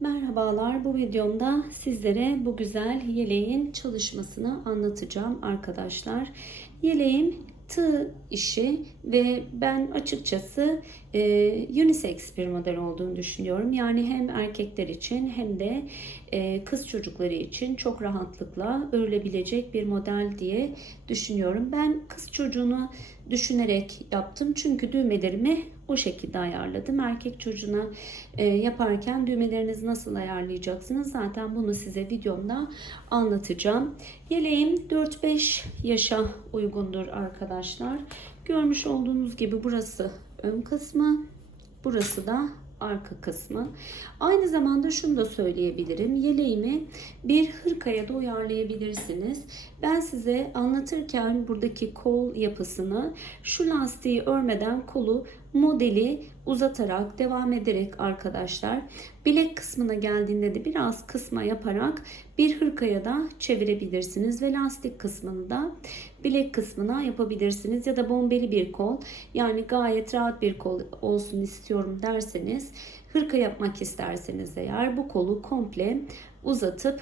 Merhabalar, bu videomda sizlere bu güzel yeleğin çalışmasını anlatacağım arkadaşlar. Yeleğim tığ işi ve ben açıkçası unisex bir model olduğunu düşünüyorum. Yani hem erkekler için hem de kız çocukları için çok rahatlıkla örülebilecek bir model diye düşünüyorum. Ben kız çocuğunu düşünerek yaptım çünkü düğmelerimi o şekilde ayarladım. Erkek çocuğuna yaparken düğmelerinizi nasıl ayarlayacaksınız? Zaten bunu size videomda anlatacağım. Yeleğim 4-5 yaşa uygundur arkadaşlar. Görmüş olduğunuz gibi burası ön kısmı, burası da arka kısmı. Aynı zamanda şunu da söyleyebilirim. Yeleğimi bir hırkaya da uyarlayabilirsiniz. Ben size anlatırken buradaki kol yapısını, şu lastiği örmeden kolu, modeli uzatarak devam ederek arkadaşlar, bilek kısmına geldiğinde de biraz kısma yaparak bir hırkaya da çevirebilirsiniz ve lastik kısmını da bilek kısmına yapabilirsiniz. Ya da bombeli bir kol, yani gayet rahat bir kol olsun istiyorum derseniz, hırka yapmak isterseniz eğer bu kolu komple uzatıp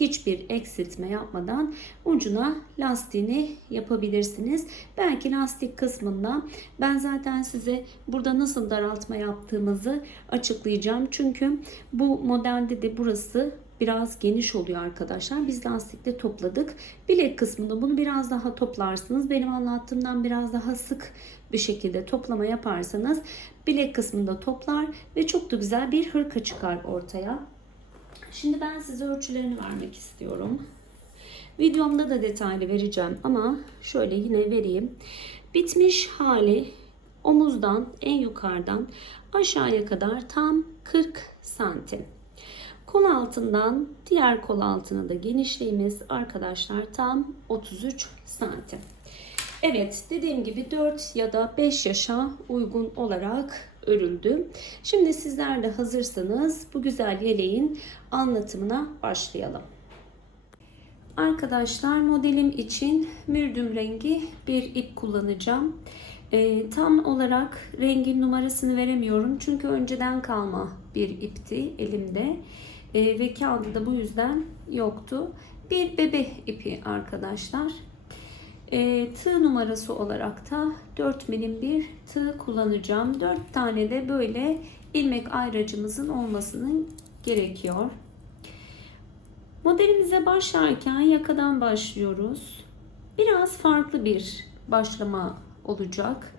hiçbir eksiltme yapmadan ucuna lastiğini yapabilirsiniz. Belki lastik kısmında ben zaten size burada nasıl daraltma yaptığımızı açıklayacağım. Çünkü bu modelde de burası biraz geniş oluyor arkadaşlar. Biz lastikle topladık. Bilek kısmında bunu biraz daha toplarsınız. Benim anlattığımdan biraz daha sık bir şekilde toplama yaparsanız bilek kısmında toplar ve çok da güzel bir hırka çıkar ortaya. Şimdi ben size ölçülerini vermek istiyorum. Videomda da detaylı vereceğim ama şöyle yine vereyim. Bitmiş hali omuzdan en yukarıdan aşağıya kadar tam 40 santim. Kol altından diğer kol altına da genişliğimiz arkadaşlar tam 33 santim. Evet, dediğim gibi 4 ya da 5 yaşa uygun olarak örüldü. Şimdi sizler de hazırsanız bu güzel yeleğin anlatımına başlayalım. Arkadaşlar, modelim için mürdüm rengi bir ip kullanacağım. Tam olarak rengin numarasını veremiyorum çünkü önceden kalma bir ipti elimde ve kağıdı da bu yüzden yoktu. Bir bebe ipi arkadaşlar. Tığ numarası olarak da 4 milim bir tığ kullanacağım. 4 tane de böyle ilmek ayracımızın olmasının gerekiyor. Modelimize başlarken yakadan başlıyoruz. Biraz farklı bir başlama olacak.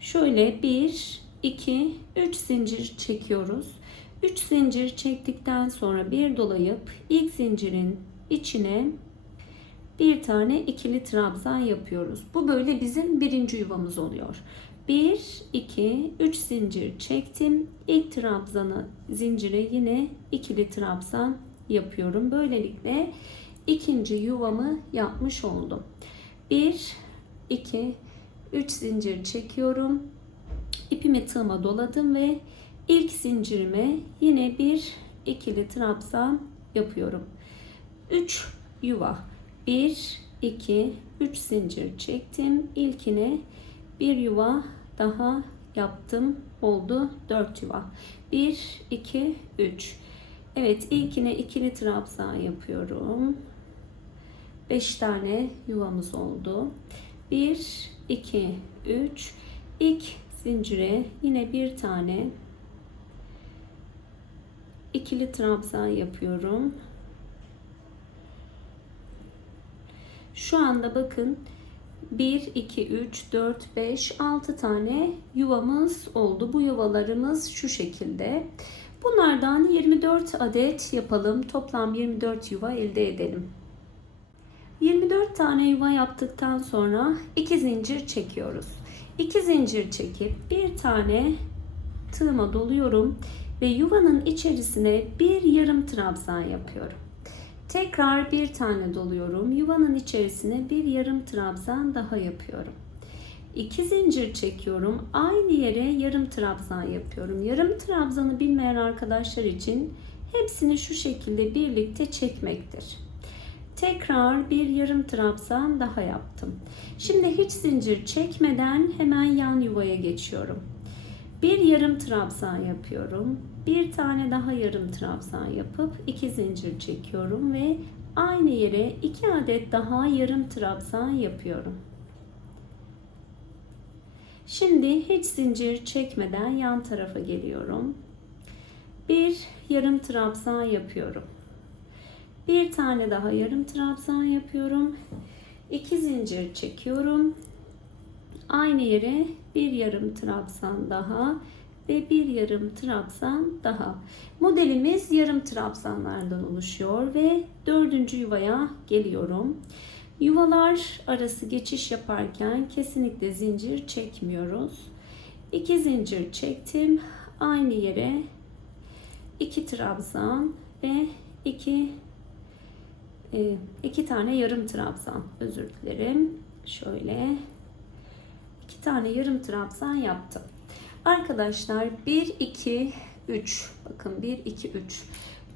Şöyle 1, 2, 3 zincir çekiyoruz. 3 zincir çektikten sonra bir dolayıp ilk zincirin içine bir tane ikili trabzan yapıyoruz. Bu böyle bizim birinci yuvamız oluyor. 1, 2, 3 zincir çektim. İlk trabzanı zincire yine ikili trabzan yapıyorum. Böylelikle ikinci yuvamı yapmış oldum. 1, 2, 3 zincir çekiyorum. İpimi tığıma doladım ve ilk zincirime yine bir ikili trabzan yapıyorum. 3 yuva. 1, 2, 3 zincir çektim. İlkine bir yuva daha yaptım. Oldu 4 yuva. 1, 2, 3. Evet, ilkine ikili trabzan yapıyorum. 5 tane yuvamız oldu. 1, 2, 3. İlk zincire yine bir tane ikili trabzan yapıyorum. Şu anda bakın 1, 2, 3, 4, 5, 6 tane yuvamız oldu. Bu yuvalarımız şu şekilde. Bunlardan 24 adet yapalım. Toplam 24 yuva elde edelim. 24 tane yuva yaptıktan sonra 2 zincir çekiyoruz. 2 zincir çekip bir tane tığıma doluyorum ve yuvanın içerisine bir yarım trabzan yapıyorum. Tekrar bir tane doluyorum. Yuvanın içerisine bir yarım trabzan daha yapıyorum. 2 zincir çekiyorum. Aynı yere yarım trabzan yapıyorum. Yarım trabzanı bilmeyen arkadaşlar için hepsini şu şekilde birlikte çekmektir. Tekrar bir yarım trabzan daha yaptım. Şimdi hiç zincir çekmeden hemen yan yuvaya geçiyorum. Bir yarım trabzan yapıyorum. Bir tane daha yarım trabzan yapıp 2 zincir çekiyorum ve aynı yere 2 adet daha yarım trabzan yapıyorum. Şimdi hiç zincir çekmeden yan tarafa geliyorum. Bir yarım trabzan yapıyorum. Bir tane daha yarım trabzan yapıyorum. 2 zincir çekiyorum. Aynı yere bir yarım trabzan daha ve bir yarım trabzan daha. Modelimiz yarım trabzanlardan oluşuyor ve 4. yuvaya geliyorum. Yuvalar arası geçiş yaparken kesinlikle zincir çekmiyoruz. 2 zincir çektim. Aynı yere 2 trabzan ve 2 tane yarım trabzan, özür dilerim. Şöyle 2 tane yarım trabzan yaptım. Arkadaşlar 1 2 3, bakın 1 2 3.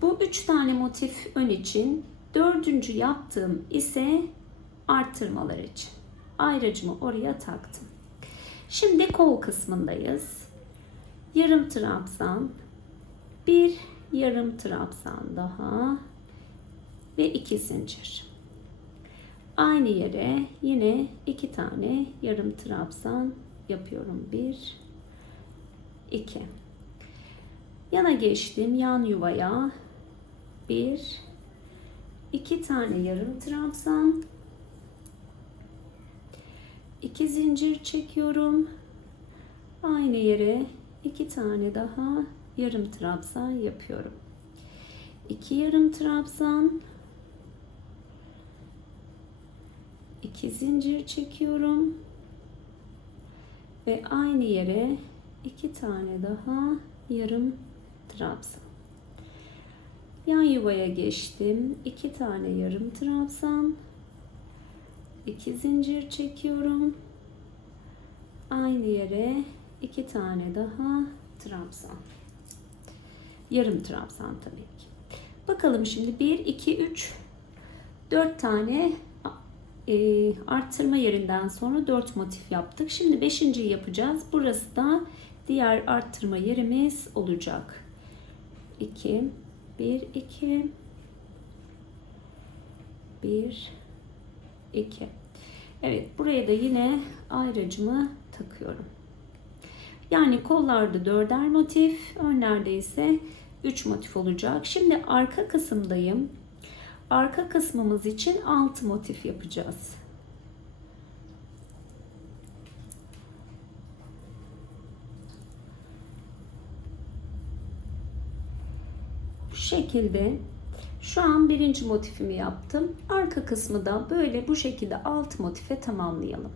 Bu 3 tane motif ön için, 4. yaptığım ise arttırmalar için. Ayracımı oraya taktım. Şimdi kol kısmındayız. Yarım trabzan, bir yarım trabzan daha ve 2 zincir. Aynı yere yine 2 tane yarım trabzan yapıyorum. 1 2. Yana geçtim, yan yuvaya 2 tane yarım trabzan, 2 zincir çekiyorum. Aynı yere 2 tane daha yarım trabzan yapıyorum. 2 yarım trabzan, 2 zincir çekiyorum ve aynı yere 2 tane daha yarım trabzan. Yan yuvaya geçtim. 2 tane yarım trabzan, 2 zincir çekiyorum. Aynı yere 2 tane daha trabzan. Yarım trabzan tabii ki. Bakalım şimdi 1 2 3 4 tane arttırma yerinden sonra 4 motif yaptık. Şimdi 5.'yi yapacağız. Burası da diğer arttırma yerimiz olacak. 2 1 2 1 2. Evet, buraya da yine ayracımı takıyorum. Yani kollarda 4'er motif, önlerde ise 3 motif olacak. Şimdi arka kısımdayım. Arka kısmımız için 6 motif yapacağız. Bu şekilde şu an birinci motifimi yaptım. Arka kısmı da böyle bu şekilde 6 motife tamamlayalım.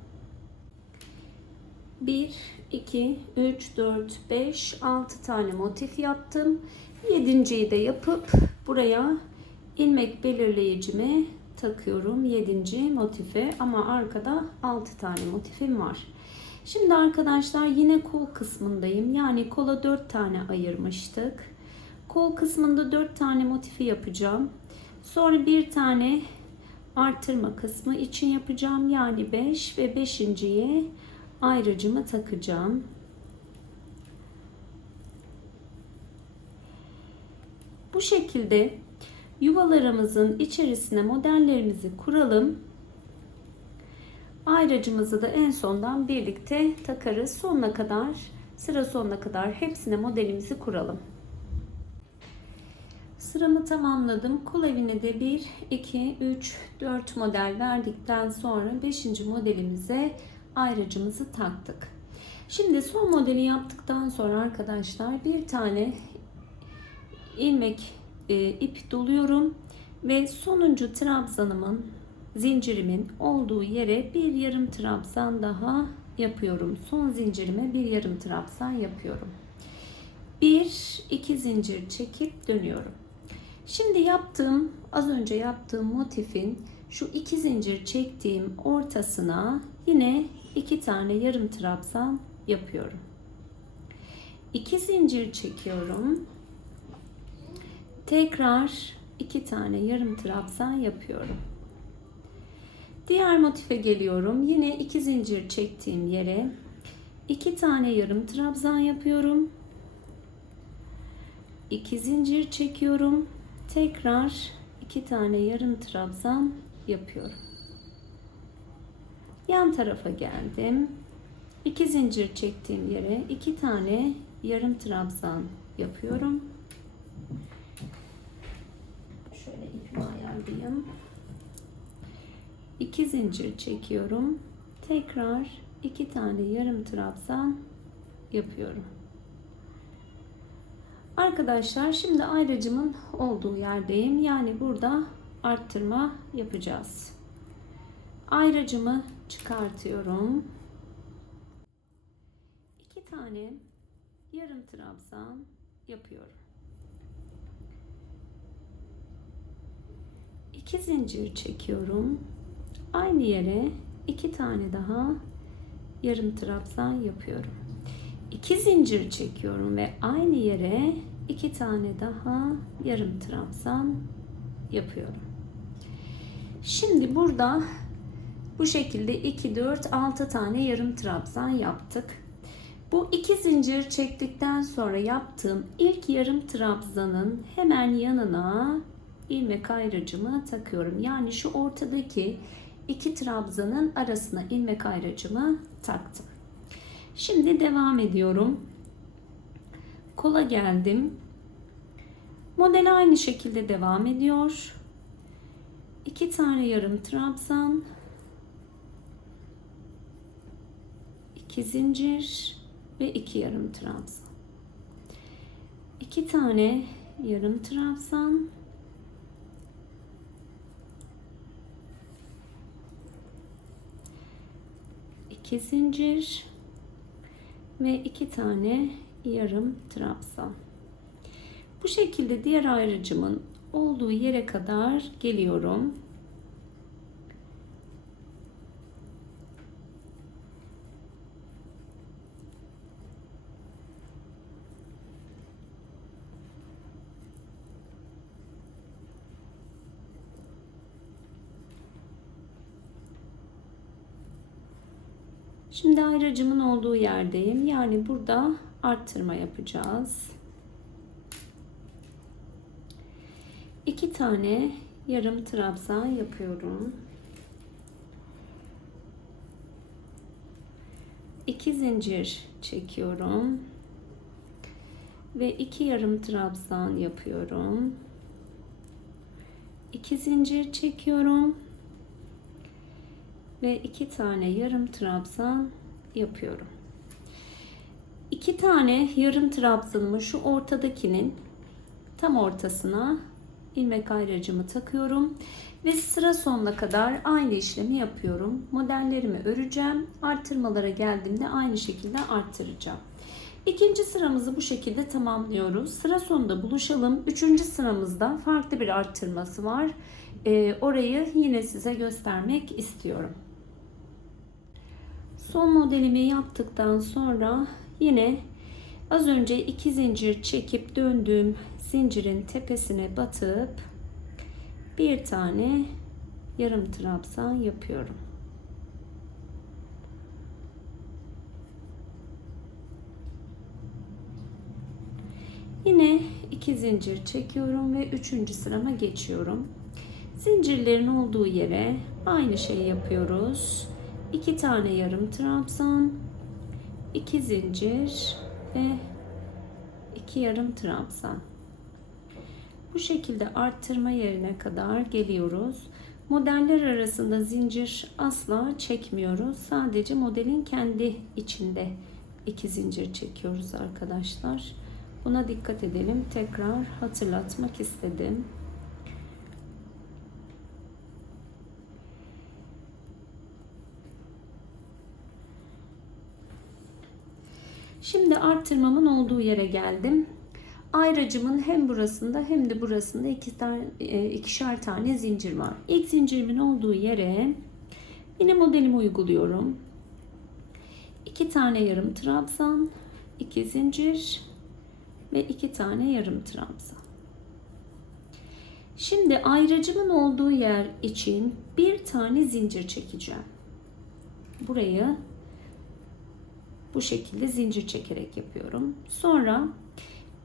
1 2 3 4 5 6 tane motif yaptım. 7.'yi de yapıp buraya ilmek belirleyicimi takıyorum 7. motife, ama arkada 6 tane motifim var. Şimdi arkadaşlar yine kol kısmındayım. Yani kola 4 tane ayırmıştık. Kol kısmında 4 tane motifi yapacağım. Sonra bir tane artırma kısmı için yapacağım. Yani 5 ve 5.'ye ayracımı takacağım. Bu şekilde yuvalarımızın içerisine modellerimizi kuralım. Ayracımızı da en sondan birlikte takarız. Sonuna kadar, sıra sonuna kadar hepsine modelimizi kuralım. Sıramı tamamladım. Kol evine de 1, 2, 3, 4 model verdikten sonra 5. modelimize ayracımızı taktık. Şimdi son modeli yaptıktan sonra arkadaşlar bir tane ilmek ip doluyorum ve sonuncu trabzanımın, zincirimin olduğu yere bir yarım trabzan daha yapıyorum. Son zincirime bir yarım trabzan yapıyorum. 1 2 zincir çekip dönüyorum. Şimdi az önce yaptığım motifin şu 2 zincir çektiğim ortasına yine 2 tane yarım trabzan yapıyorum. 2 zincir çekiyorum. Tekrar 2 tane yarım trabzan yapıyorum. Diğer motife geliyorum. Yine 2 zincir çektiğim yere 2 tane yarım trabzan yapıyorum. 2 zincir çekiyorum. Tekrar 2 tane yarım trabzan yapıyorum. Yan tarafa geldim. 2 zincir çektiğim yere 2 tane yarım trabzan yapıyorum. Şöyle ipimi ayarlayayım. 2 zincir çekiyorum. Tekrar 2 tane yarım trabzan yapıyorum. Arkadaşlar şimdi ayracımın olduğu yerdeyim. Yani burada arttırma yapacağız. Ayracımı çıkartıyorum. 2 tane yarım trabzan yapıyorum. 2 zincir çekiyorum. Aynı yere 2 tane daha yarım trabzan yapıyorum. 2 zincir çekiyorum ve aynı yere 2 tane daha yarım trabzan yapıyorum. Şimdi burada bu şekilde 2, 4, 6 tane yarım trabzan yaptık. Bu 2 zincir çektikten sonra yaptığım ilk yarım trabzanın hemen yanına ilmek ayracımı takıyorum. Yani şu ortadaki 2 trabzanın arasına ilmek ayracımı taktım. Şimdi devam ediyorum. Kola geldim. Model aynı şekilde devam ediyor. 2 tane yarım trabzan, 2 zincir ve 2 yarım trabzan. 2 tane yarım trabzan, 2 zincir ve 2 tane yarım trabzan. Bu şekilde diğer ayracımın olduğu yere kadar geliyorum. Şimdi ayracımın olduğu yerdeyim. Yani burada arttırma yapacağız. 2 tane yarım trabzan yapıyorum. 2 zincir çekiyorum. Ve 2 yarım trabzan yapıyorum. 2 zincir çekiyorum. Ve 2 tane yarım trabzan yapıyorum. 2 tane yarım trabzanımı şu ortadakinin tam ortasına ilmek ayracımı takıyorum ve sıra sonuna kadar aynı işlemi yapıyorum. Modellerimi öreceğim. Arttırmalara geldiğimde aynı şekilde arttıracağım. İkinci sıramızı bu şekilde tamamlıyoruz. Sıra sonunda buluşalım. Üçüncü sıramızda farklı bir arttırması var. Orayı yine size göstermek istiyorum. Son modelimi yaptıktan sonra yine az önce 2 zincir çekip döndüğüm zincirin tepesine batıp bir tane yarım trabzan yapıyorum. Yine 2 zincir çekiyorum ve 3. sırama geçiyorum. Zincirlerin olduğu yere aynı şeyi yapıyoruz. 2 tane yarım trabzan, 2 zincir ve 2 yarım trabzan. Bu şekilde arttırma yerine kadar geliyoruz. Modeller arasında zincir asla çekmiyoruz. Sadece modelin kendi içinde 2 zincir çekiyoruz arkadaşlar. Buna dikkat edelim. Tekrar hatırlatmak istedim. Şimdi arttırmamın olduğu yere geldim. Ayracımın hem burasında hem de burasında ikişer tane zincir var. İlk zincirimin olduğu yere yine modelimi uyguluyorum. 2 tane yarım trabzan, 2 zincir ve 2 tane yarım trabzan. Şimdi ayracımın olduğu yer için bir tane zincir çekeceğim. Burayı bu şekilde zincir çekerek yapıyorum. Sonra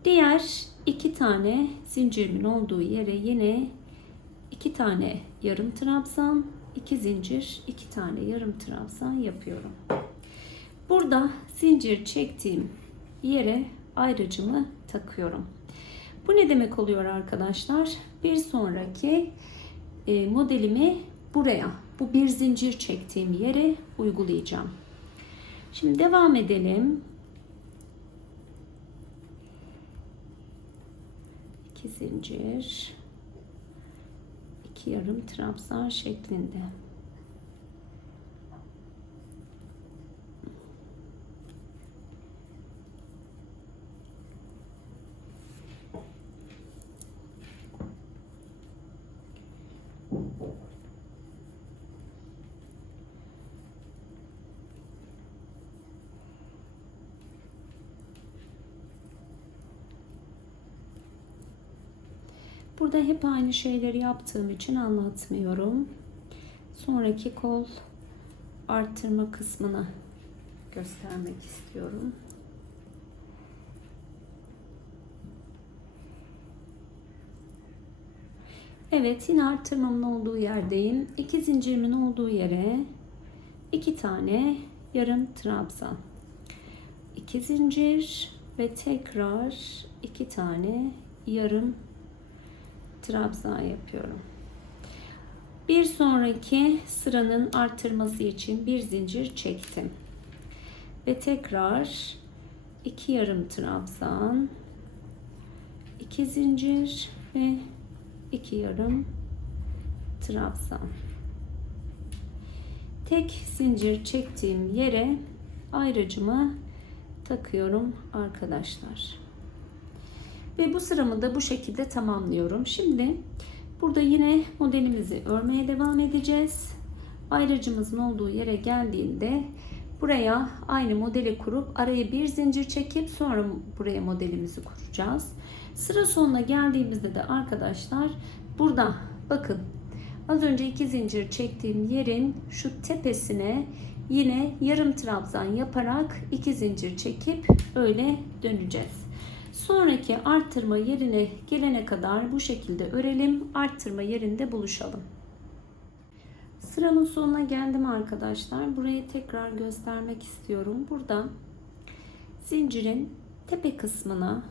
diğer 2 tane zincirimin olduğu yere yine 2 tane yarım trabzan, 2 zincir, 2 tane yarım trabzan yapıyorum. Burada zincir çektiğim yere ayrıcımı takıyorum. Bu ne demek oluyor arkadaşlar? Bir sonraki modelimi buraya, bu bir zincir çektiğim yere uygulayacağım. Şimdi devam edelim. 2 zincir, 2 yarım trabzan şeklinde. Burada hep aynı şeyleri yaptığım için anlatmıyorum. Sonraki kol arttırma kısmını göstermek istiyorum. Evet, yine arttırmamın olduğu yerdeyim. 2 zincirimin olduğu yere 2 tane yarım trabzan, 2 zincir ve tekrar 2 tane yarım trabzan yapıyorum. Bir sonraki sıranın arttırması için bir zincir çektim ve tekrar 2 yarım trabzan, 2 zincir ve 2 yarım trabzan. Tek zincir çektiğim yere ayrıcımı takıyorum arkadaşlar. Ve bu sıramı da bu şekilde tamamlıyorum. Şimdi burada yine modelimizi örmeye devam edeceğiz. Ayrıcımızın olduğu yere geldiğinde buraya aynı modeli kurup araya bir zincir çekip sonra buraya modelimizi kuracağız. Sıra sonuna geldiğimizde de arkadaşlar burada bakın az önce 2 zincir çektiğim yerin şu tepesine yine yarım trabzan yaparak 2 zincir çekip öyle döneceğiz. Sonraki arttırma yerine gelene kadar bu şekilde örelim. Arttırma yerinde buluşalım. Sıramın sonuna geldim arkadaşlar. Burayı tekrar göstermek istiyorum. Burada zincirin tepe kısmına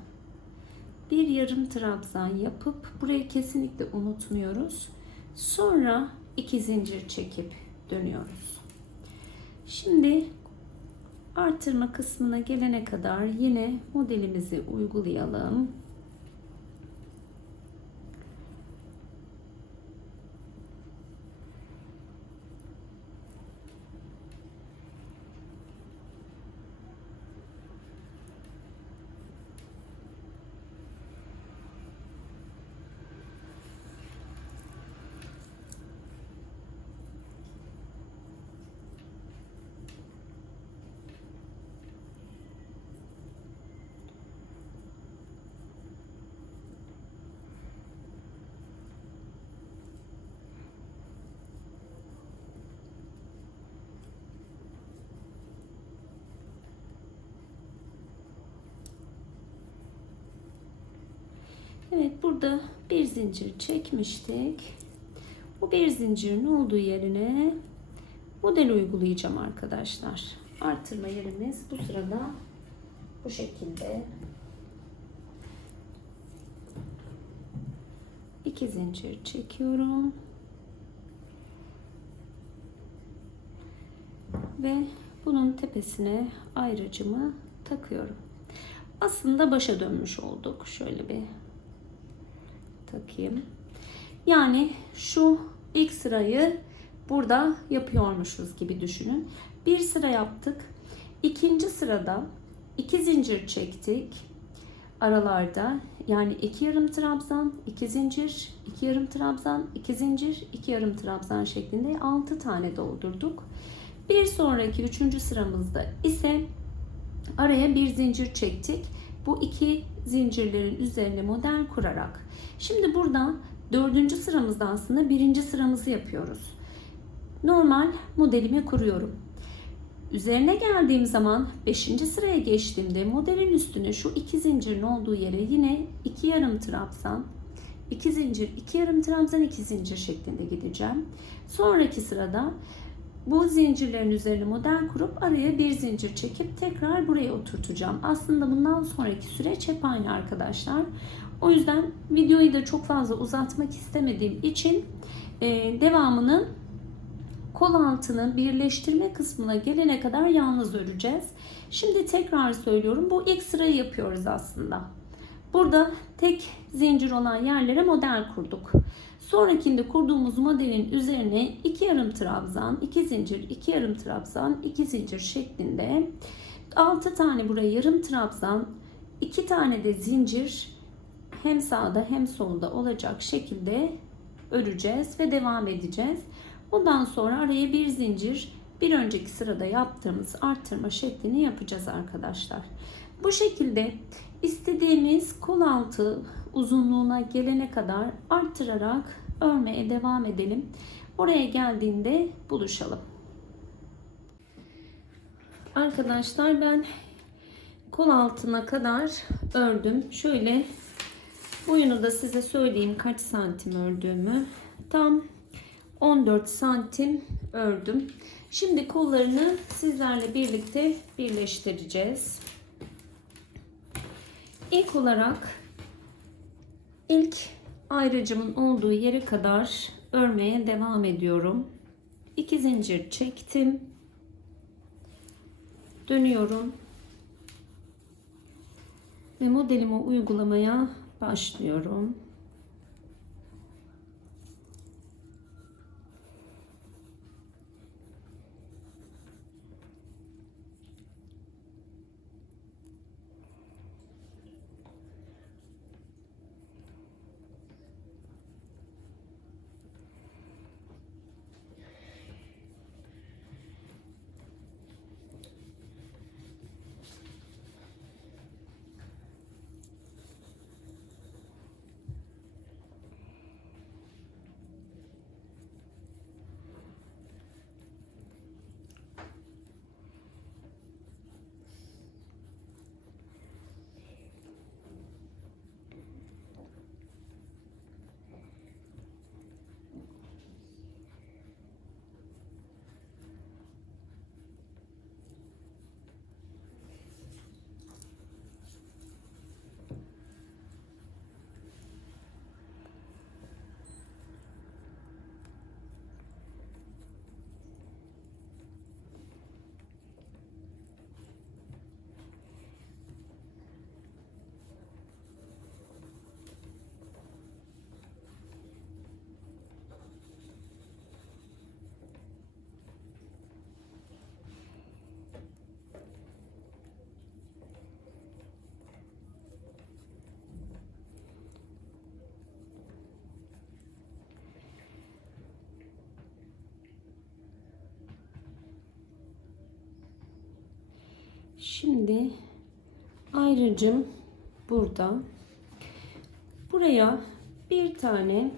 bir yarım trabzan yapıp burayı kesinlikle unutmuyoruz. Sonra 2 zincir çekip dönüyoruz. Şimdi artırma kısmına gelene kadar yine modelimizi uygulayalım. Evet, burada bir zincir çekmiştik. Bu bir zincirin olduğu yerine model uygulayacağım arkadaşlar. Artırma yerimiz bu sırada bu şekilde. 2 zincir çekiyorum. Ve bunun tepesine ayrıcımı takıyorum. Aslında başa dönmüş olduk. Şöyle bir takayım. Yani şu ilk sırayı burada yapıyormuşuz gibi düşünün. Bir sıra yaptık. İkinci sırada 2 zincir çektik. Aralarda yani 2 yarım trabzan, 2 zincir, 2 yarım trabzan, 2 zincir, 2 yarım trabzan şeklinde 6 tane doldurduk. Bir sonraki 3. sıramızda ise araya bir zincir çektik. Bu 2 zincirlerin üzerine model kurarak. Şimdi burada 4. sıramızda aslında 1. sıramızı yapıyoruz. Normal modelimi kuruyorum. Üzerine geldiğim zaman 5. sıraya geçtiğimde modelin üstüne şu 2 zincirin olduğu yere yine 2 yarım trabzan, 2 zincir, 2 yarım trabzan, 2 zincir şeklinde gideceğim. Sonraki sırada bu zincirlerin üzerine model kurup araya bir zincir çekip tekrar buraya oturtacağım. Aslında bundan sonraki süreç hep aynı arkadaşlar. O yüzden videoyu da çok fazla uzatmak istemediğim için devamını kol altını birleştirme kısmına gelene kadar yalnız öreceğiz. Şimdi tekrar söylüyorum. Bu ilk sırayı yapıyoruz aslında. Burada tek zincir olan yerlere model kurduk. Sonrakinde kurduğumuz modelin üzerine 2 yarım trabzan, 2 zincir, 2 yarım trabzan, 2 zincir şeklinde 6 tane buraya yarım trabzan, 2 tane de zincir hem sağda hem solda olacak şekilde öreceğiz ve devam edeceğiz. Bundan sonra araya bir zincir, bir önceki sırada yaptığımız arttırma şeklini yapacağız arkadaşlar. Bu şekilde istediğimiz kol altı uzunluğuna gelene kadar arttırarak örmeye devam edelim. Oraya geldiğinde buluşalım. Arkadaşlar ben kol altına kadar ördüm. Şöyle boyunu da size söyleyeyim kaç santim ördüğümü. Tam 14 santim ördüm. Şimdi kollarını sizlerle birlikte birleştireceğiz. İlk olarak ilk ayrıcımın olduğu yere kadar örmeye devam ediyorum. 2 zincir çektim. Dönüyorum. Ve modelimi uygulamaya başlıyorum. Şimdi ayrıcım burada. Buraya bir tane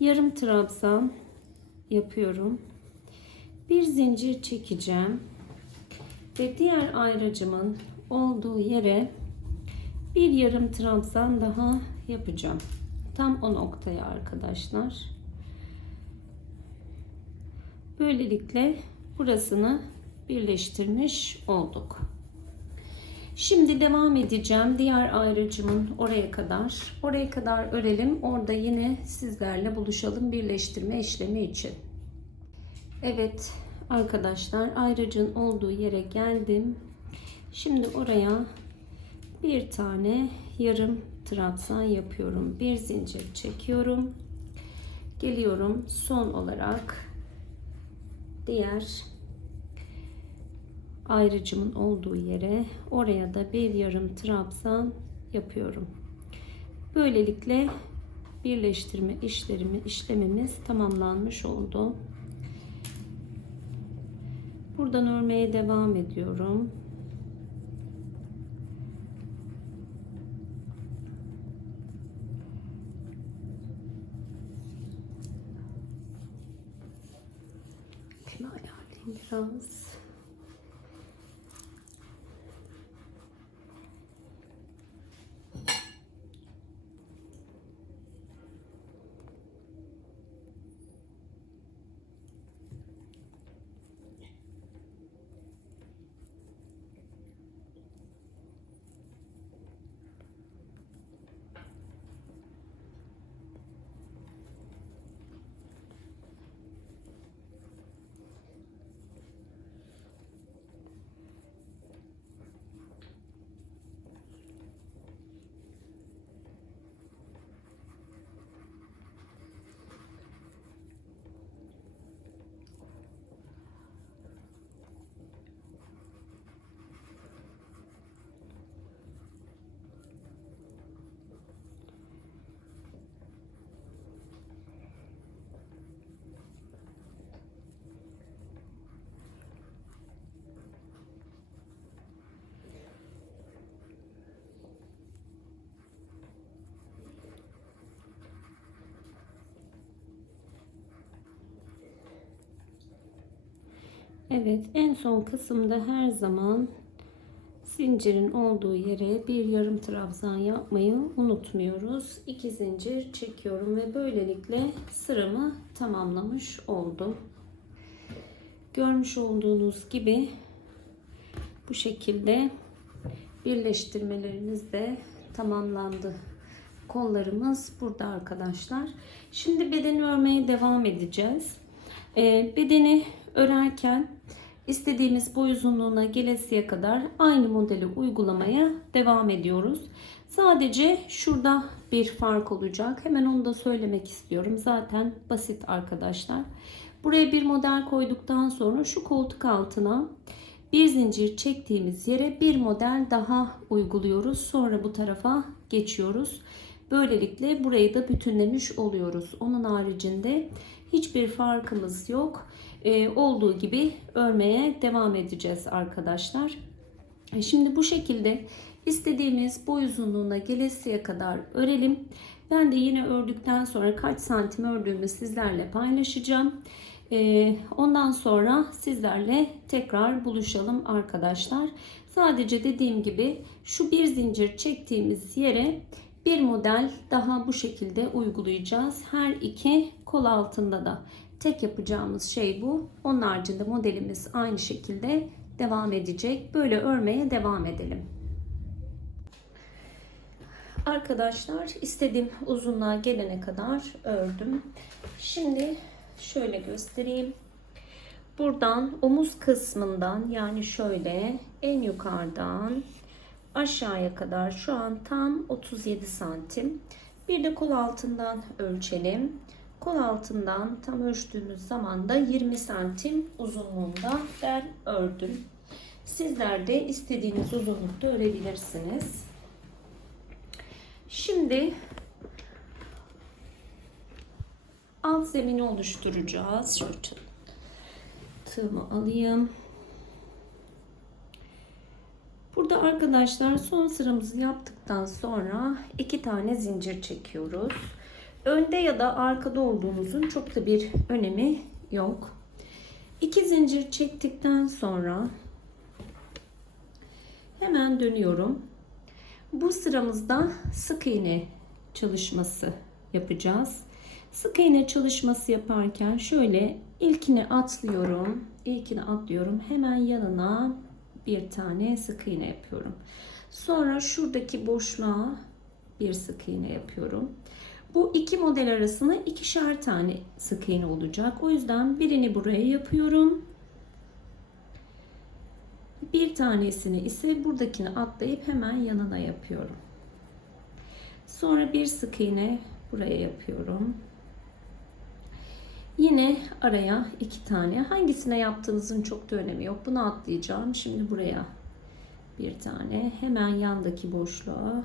yarım trabzan yapıyorum. Bir zincir çekeceğim ve diğer ayrıcımın olduğu yere bir yarım trabzan daha yapacağım. Tam o noktaya arkadaşlar. Böylelikle burasını birleştirmiş olduk. Şimdi devam edeceğim diğer ayrıcımın oraya kadar. Oraya kadar örelim. Orada yine sizlerle buluşalım birleştirme işlemi için. Evet arkadaşlar, ayrıcın olduğu yere geldim. Şimdi oraya bir tane yarım trabzan yapıyorum. Bir zincir çekiyorum. Geliyorum son olarak diğer ayrıcımın olduğu yere, oraya da bir yarım trabzan yapıyorum. Böylelikle birleştirme işlemimiz tamamlanmış oldu. Buradan örmeye devam ediyorum. Şunu ayarlayayım biraz. biraz. Evet, en son kısımda her zaman zincirin olduğu yere bir yarım trabzan yapmayı unutmuyoruz. 2 zincir çekiyorum ve böylelikle sıramı tamamlamış oldum. Görmüş olduğunuz gibi bu şekilde birleştirmelerimiz de tamamlandı. Kollarımız burada arkadaşlar. Şimdi bedeni örmeye devam edeceğiz. Bedeni örerken istediğimiz boy uzunluğuna gelesiye kadar aynı modeli uygulamaya devam ediyoruz. Sadece şurada bir fark olacak. Hemen onu da söylemek istiyorum. Zaten basit arkadaşlar. Buraya bir model koyduktan sonra şu koltuk altına bir zincir çektiğimiz yere bir model daha uyguluyoruz. Sonra bu tarafa geçiyoruz. Böylelikle burayı da bütünlemiş oluyoruz. Onun haricinde hiçbir farkımız yok. Olduğu gibi örmeye devam edeceğiz arkadaşlar. Şimdi bu şekilde istediğimiz boy uzunluğuna gelesiye kadar örelim. Ben de yine ördükten sonra kaç santim ördüğümü sizlerle paylaşacağım. Ondan sonra sizlerle tekrar buluşalım arkadaşlar. Sadece dediğim gibi şu bir zincir çektiğimiz yere bir model daha bu şekilde uygulayacağız. Her iki kol altında da tek yapacağımız şey bu. Onun haricinde modelimiz aynı şekilde devam edecek. Böyle örmeye devam edelim. Arkadaşlar istediğim uzunluğa gelene kadar ördüm. Şimdi şöyle göstereyim. Buradan omuz kısmından, yani şöyle en yukarıdan aşağıya kadar şu an tam 37 santim. Bir de kol altından ölçelim. Kol altından tam ölçtüğümüz zaman da 20 santim uzunluğunda ben ördüm. Sizler de istediğiniz uzunlukta örebilirsiniz. Şimdi alt zemini oluşturacağız. Şöyle tığımı alayım. Burada arkadaşlar son sıramızı yaptıktan sonra 2 tane zincir çekiyoruz. Önde ya da arkada olduğunuzun çok da bir önemi yok. 2 zincir çektikten sonra hemen dönüyorum. Bu sıramızda sık iğne çalışması yapacağız. Sık iğne çalışması yaparken şöyle ilkini atlıyorum. İlkini atlıyorum. Hemen yanına bir tane sık iğne yapıyorum. Sonra şuradaki boşluğa bir sık iğne yapıyorum. Bu iki model arasında ikişer tane sık iğne olacak. O yüzden birini buraya yapıyorum. Bir tanesini ise buradakini atlayıp hemen yanına yapıyorum. Sonra bir sık iğne buraya yapıyorum. Yine araya 2 tane. Hangisine yaptığınızın çok da önemi yok. Bunu atlayacağım. Şimdi buraya bir tane. Hemen yandaki boşluğa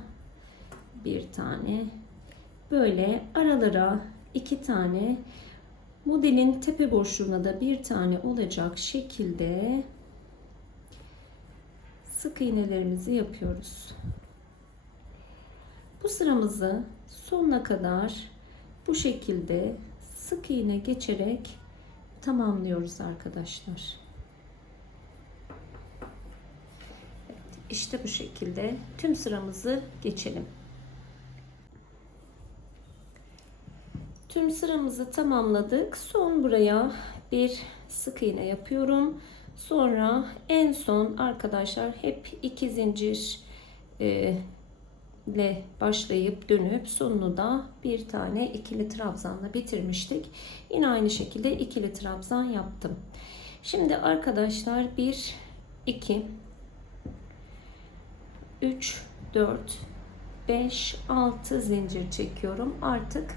bir tane. Böyle aralara 2 tane. Modelin tepe boşluğuna da bir tane olacak şekilde sık iğnelerimizi yapıyoruz. Bu sıramızı sonuna kadar bu şekilde sık iğne geçerek tamamlıyoruz arkadaşlar. İşte bu şekilde tüm sıramızı geçelim. Tüm sıramızı tamamladık. Son buraya bir sık iğne yapıyorum. Sonra en son arkadaşlar hep 2 zincir ile başlayıp dönüp sonunu da bir tane ikili trabzanla bitirmiştik. Yine aynı şekilde ikili trabzan yaptım. Şimdi arkadaşlar 1 2 3 4 5 6 zincir çekiyorum. Artık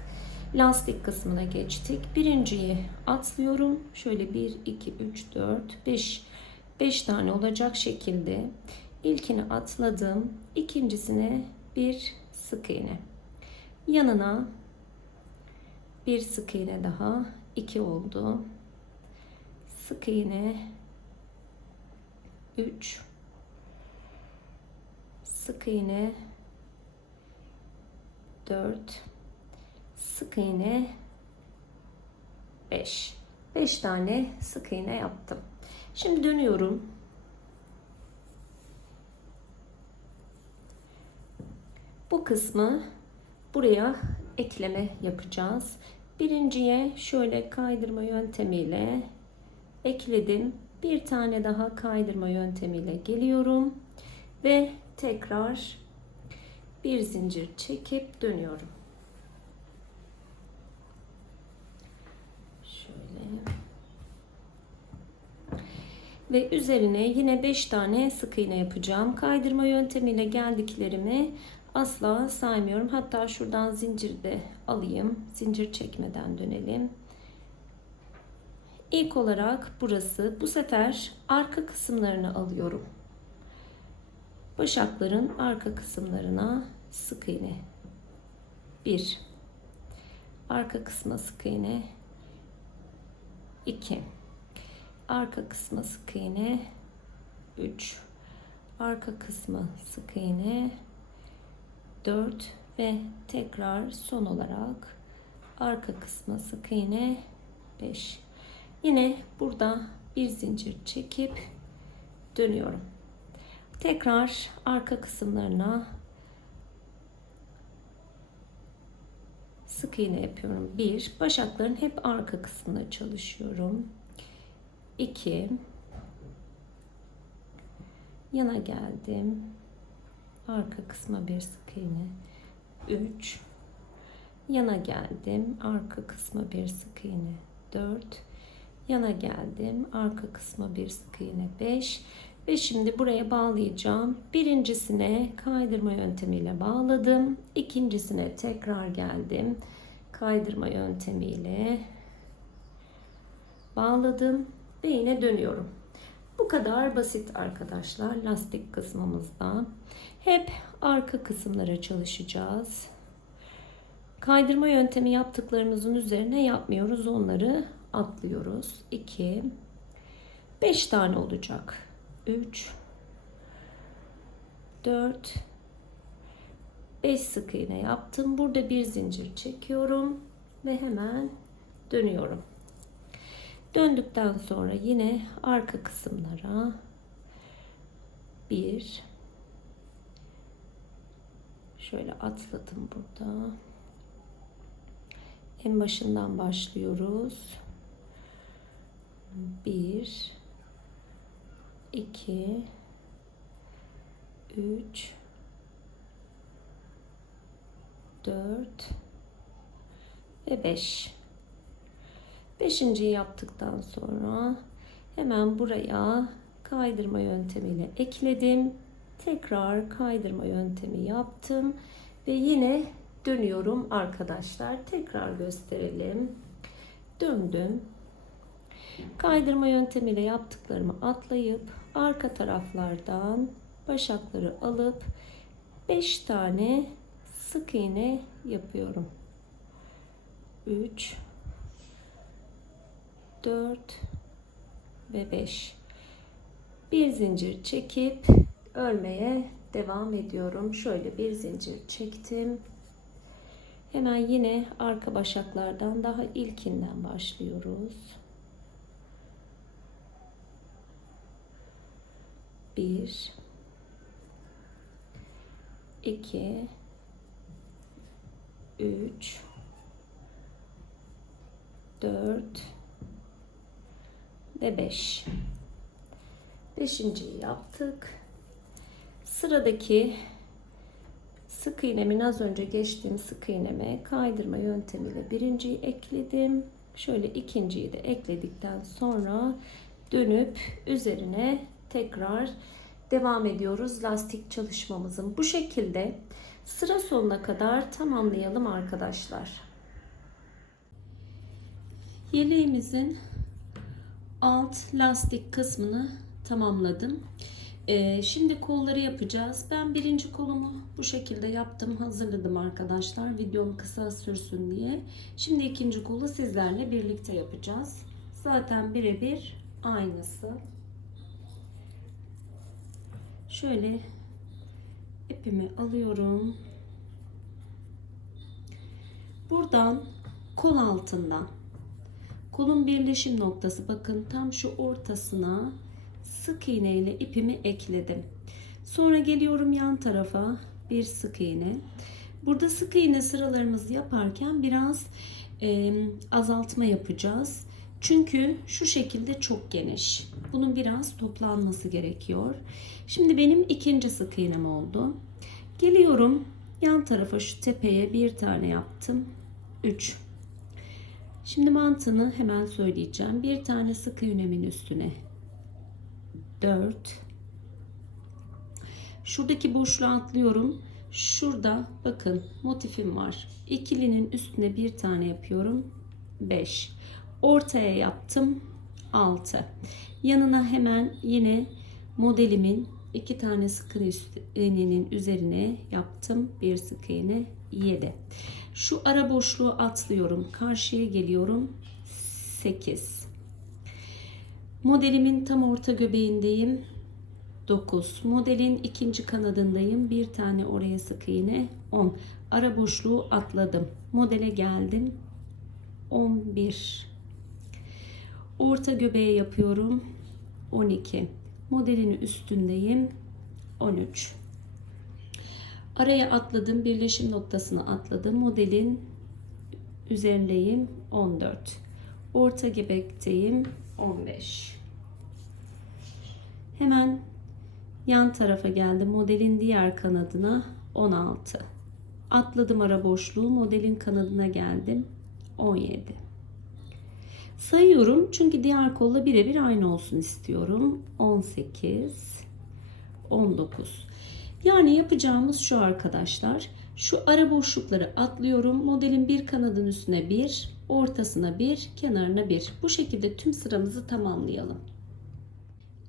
lastik kısmına geçtik. Birinciyi atlıyorum. Şöyle 1 2 3 4 5 tane olacak şekilde ilkini atladım. İkincisine bir sık iğne. Yanına bir sık iğne daha. 2 oldu. Sık iğne 3, sık iğne 4, sık iğne 5. 5 tane sık iğne yaptım. Şimdi dönüyorum. Bu kısmı buraya ekleme yapacağız. Birinciye şöyle kaydırma yöntemiyle ekledim. Bir tane daha kaydırma yöntemiyle geliyorum ve tekrar bir zincir çekip dönüyorum. Şöyle. Ve üzerine yine 5 tane sık iğne yapacağım. Kaydırma yöntemiyle geldiklerimi asla saymıyorum. Hatta şuradan zincir de alayım. Zincir çekmeden dönelim. İlk olarak burası. Bu sefer arka kısımlarını alıyorum. Başakların arka kısımlarına sık iğne. 1. Arka kısma sık iğne. 2. Arka kısma sık iğne. 3. Arka kısma sık iğne. 4 ve tekrar son olarak arka kısma sık iğne 5. Yine burada bir zincir çekip dönüyorum. Tekrar arka kısımlarına sık iğne yapıyorum. 1. Başakların hep arka kısmına çalışıyorum. 2. Yana geldim. Arka kısma bir sık iğne. 3. Yana geldim. Arka kısma bir sık iğne. 4. Yana geldim. Arka kısma bir sık iğne. 5. Ve şimdi buraya bağlayacağım. Birincisine kaydırma yöntemiyle bağladım. İkincisine tekrar geldim. Kaydırma yöntemiyle bağladım ve yine dönüyorum. Bu kadar basit arkadaşlar. Lastik kısmımızda hep arka kısımlara çalışacağız. Kaydırma yöntemi yaptıklarımızın üzerine yapmıyoruz. Onları atlıyoruz. 2 5 tane olacak. 3 4 5 sık iğne yaptım. Burada bir zincir çekiyorum ve hemen dönüyorum. Döndükten sonra yine arka kısımlara 1 şöyle atladım burada. En başından başlıyoruz. 1 2 3 4 ve 5. Beşinciyi yaptıktan sonra hemen buraya kaydırma yöntemiyle ekledim. Tekrar kaydırma yöntemi yaptım ve yine dönüyorum arkadaşlar. Tekrar gösterelim. Döndüm. Kaydırma yöntemiyle yaptıklarımı atlayıp arka taraflardan başakları alıp 5 tane sık iğne yapıyorum. 3 4 ve 5. Bir zincir çekip örmeye devam ediyorum. Şöyle bir zincir çektim. Hemen yine arka başaklardan daha ilkinden başlıyoruz. 1 2, 3, 4 ve 5. Beşinciyi yaptık. Sıradaki sık iğnemin az önce geçtiğim sık iğneme kaydırma yöntemiyle birinciyi ekledim. Şöyle ikinciyi de ekledikten sonra dönüp üzerine tekrar devam ediyoruz lastik çalışmamızın. Bu şekilde sıra sonuna kadar tamamlayalım arkadaşlar. Yeleğimizin alt lastik kısmını tamamladım. Şimdi kolları yapacağız. Ben birinci kolumu bu şekilde yaptım, hazırladım arkadaşlar. Videom kısa sürsün diye. Şimdi ikinci kolu sizlerle birlikte yapacağız. Zaten birebir aynısı. Şöyle ipimi alıyorum. Buradan kol altından, kolun birleşim noktası, bakın tam şu ortasına sık iğne ile ipimi ekledim. Sonra geliyorum yan tarafa, bir sık iğne. Burada sık iğne sıralarımızı yaparken biraz azaltma yapacağız. Çünkü şu şekilde çok geniş. Bunun biraz toplanması gerekiyor. Şimdi benim ikinci sık iğnem oldu. Geliyorum yan tarafa, şu tepeye bir tane yaptım. 3. Şimdi mantığını hemen söyleyeceğim. Bir tane sık iğnemin üstüne 4. Şuradaki boşluğa atlıyorum. Şurada bakın motifim var. İkilinin üstüne bir tane yapıyorum. 5. Ortaya yaptım. 6. Yanına hemen yine modelimin 2 tane sık iğnenin üzerine yaptım. Bir sık iğne, 7. Şu ara boşluğu atlıyorum. Karşıya geliyorum. 8. Modelimin tam orta göbeğindeyim. 9. Modelin ikinci kanadındayım. Bir tane oraya sık iğne. 10. Ara boşluğu atladım. Modele geldim. 11. Orta göbeğe yapıyorum. 12. Modelin üstündeyim. 13. Araya atladım. Birleşim noktasına atladım. Modelin üzerindeyim. 14. Orta göbekteyim. 15. Hemen yan tarafa geldim. Modelin diğer kanadına 16. Atladım ara boşluğu. Modelin kanadına geldim. 17. Sayıyorum çünkü diğer kolla birebir aynı olsun istiyorum. 18. 19. Yani yapacağımız şu arkadaşlar. Şu ara boşlukları atlıyorum. Modelin bir kanadının üstüne 1, ortasına 1, kenarına 1. Bu şekilde tüm sıramızı tamamlayalım.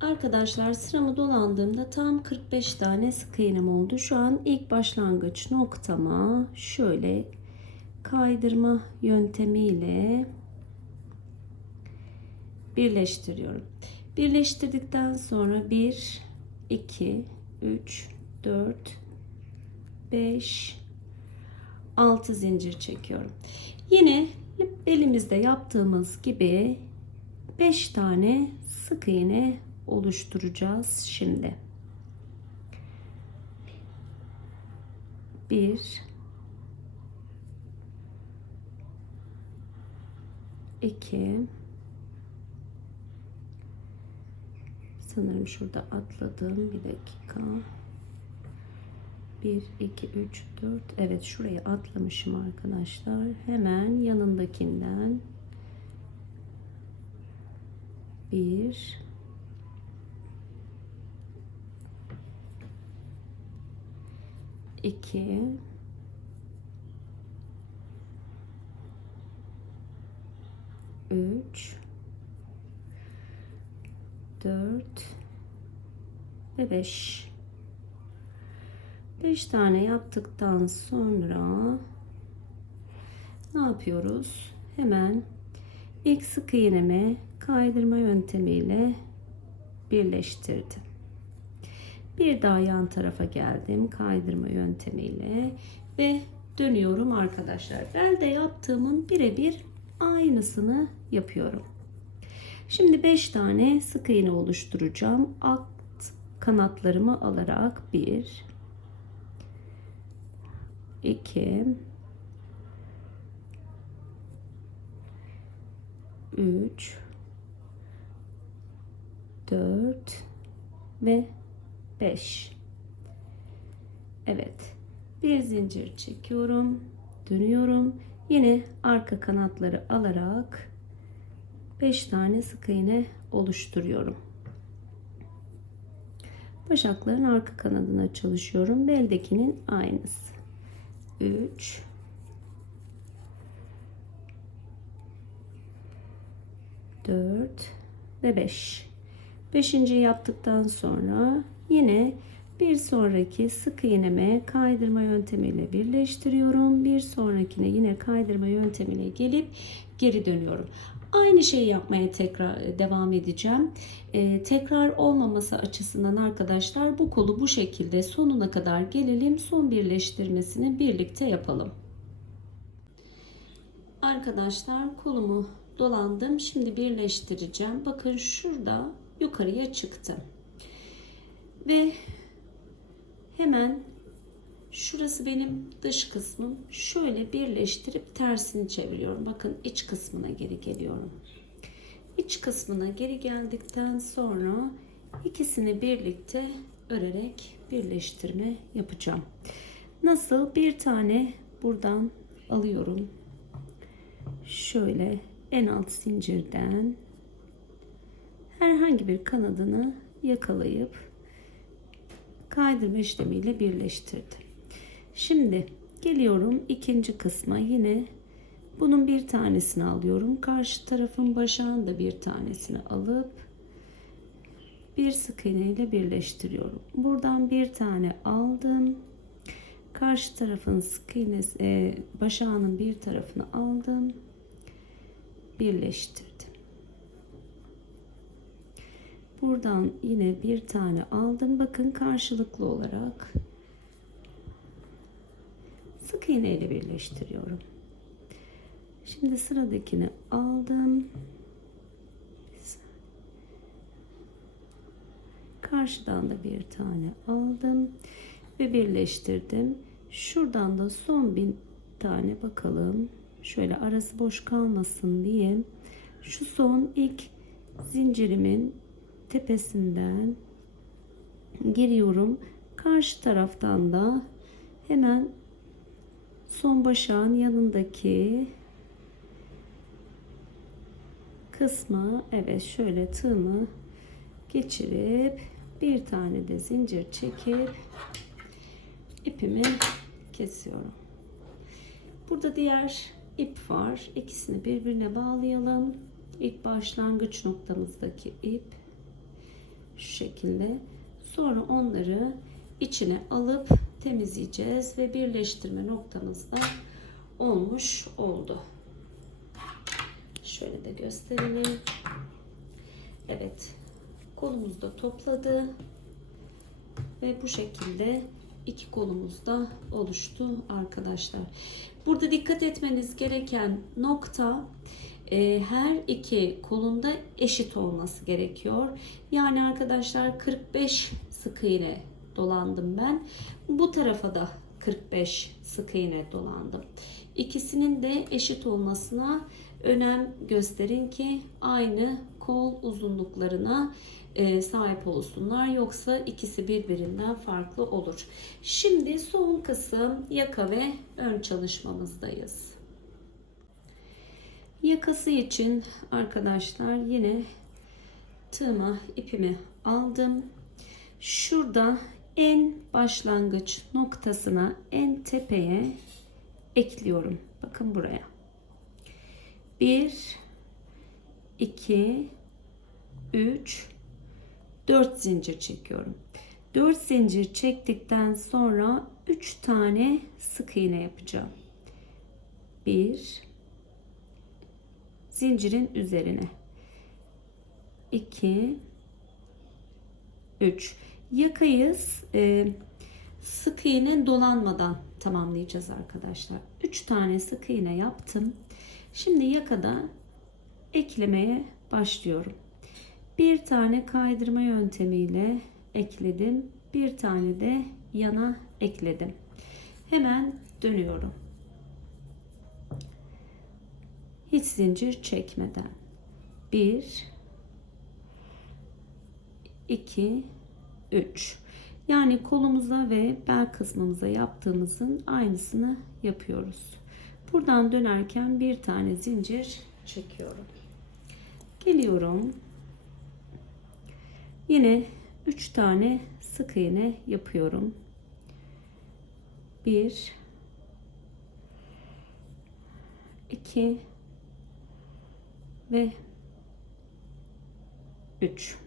Arkadaşlar sıramı dolandığımda tam 45 tane sık iğnem oldu. Şu an ilk başlangıç noktama şöyle kaydırma yöntemiyle birleştiriyorum. Birleştirdikten sonra 1, 2, 3, 4, 5, 6 zincir çekiyorum. Yine belimizde yaptığımız gibi 5 tane sık iğne oluşturacağız şimdi. 1, 2, sanırım şurada atladım, bir dakika. 1, 2, 3, 4. Evet, şuraya atlamışım arkadaşlar. Hemen yanındakinden 1, 2, 3, 4 ve 5. 5 tane yaptıktan sonra ne yapıyoruz? Hemen ilk sık iğnemi kaydırma yöntemiyle birleştirdim. Bir daha yan tarafa geldim kaydırma yöntemiyle ve dönüyorum arkadaşlar. Belde yaptığımın birebir aynısını yapıyorum. Şimdi 5 tane sık iğne oluşturacağım. Alt kanatlarımı alarak 1, 2, 3, 4 ve 5. Evet. Bir zincir çekiyorum. Dönüyorum. Yine arka kanatları alarak 5 tane sık iğne oluşturuyorum. Başakların arka kanadına çalışıyorum. Beldekinin aynısı. 3, 4 ve 5. 5. yaptıktan sonra yine bir sonraki sık iğneme kaydırma yöntemiyle birleştiriyorum. Bir sonrakine yine kaydırma yöntemiyle gelip geri dönüyorum. Aynı şeyi yapmaya tekrar devam edeceğim. Tekrar olmaması açısından arkadaşlar bu kolu bu şekilde sonuna kadar gelelim. Son birleştirmesini birlikte yapalım. Arkadaşlar kolumu dolandım. Şimdi birleştireceğim. Bakın şurada yukarıya çıktım. Ve hemen şurası benim dış kısmım. Şöyle birleştirip tersini çeviriyorum. Bakın iç kısmına geri geliyorum. İç kısmına geri geldikten sonra ikisini birlikte örerek birleştirme yapacağım. Nasıl? Bir tane buradan alıyorum. Şöyle en alt zincirden herhangi bir kanadını yakalayıp kaydırma işlemiyle birleştirdim. Şimdi geliyorum ikinci kısma. Yine bunun bir tanesini alıyorum. Karşı tarafın başağını da bir tanesini alıp bir sık iğne ile birleştiriyorum. Buradan bir tane aldım. Karşı tarafın sık iğnesi başağının bir tarafını aldım. Birleştirdim. Buradan yine bir tane aldım. Bakın karşılıklı olarak sık iğne ile birleştiriyorum. Şimdi sıradakini aldım. Karşıdan da bir tane aldım ve birleştirdim. Şuradan da son bir tane bakalım. Şöyle arası boş kalmasın diye şu son ilk zincirimin tepesinden giriyorum. Karşı taraftan da hemen son başağın yanındaki kısma evet şöyle tığımı geçirip bir tane de zincir çekip ipimi kesiyorum. Burada diğer ip var. İkisini birbirine bağlayalım. İlk başlangıç noktamızdaki ip şu şekilde. Sonra onları içine alıp temizleyeceğiz ve birleştirme noktamızda olmuş oldu. Şöyle de gösterelim. Evet. Kolumuz da topladı. Ve bu şekilde iki kolumuz da oluştu arkadaşlar. Burada dikkat etmeniz gereken nokta her iki kolunda eşit olması gerekiyor. Yani arkadaşlar 45 sık iğne dolandım ben. Bu tarafa da 45 sık iğne dolandım. İkisinin de eşit olmasına önem gösterin ki aynı kol uzunluklarına sahip olsunlar. Yoksa ikisi birbirinden farklı olur. Şimdi son kısım yaka ve ön çalışmamızdayız. Yakası için arkadaşlar yine tığıma ipimi aldım. Şurada en başlangıç noktasına en tepeye ekliyorum. Bakın buraya. 1 2 3 4 zincir çekiyorum. 4 zincir çektikten sonra 3 tane sık iğne yapacağım. 1 zincirin üzerine 2 3 yakayı sık iğne dolanmadan tamamlayacağız arkadaşlar. 3 tane sık iğne yaptım. Şimdi yakada eklemeye başlıyorum. Bir tane kaydırma yöntemiyle ekledim. Bir tane de yana ekledim. Hemen dönüyorum. Hiç zincir çekmeden. 1 2 3. Yani kolumuza ve bel kısmımıza yaptığımızın aynısını yapıyoruz. Buradan dönerken bir tane zincir çekiyorum. Geliyorum. Yine 3 tane sık iğne yapıyorum. 1 2 ve 3.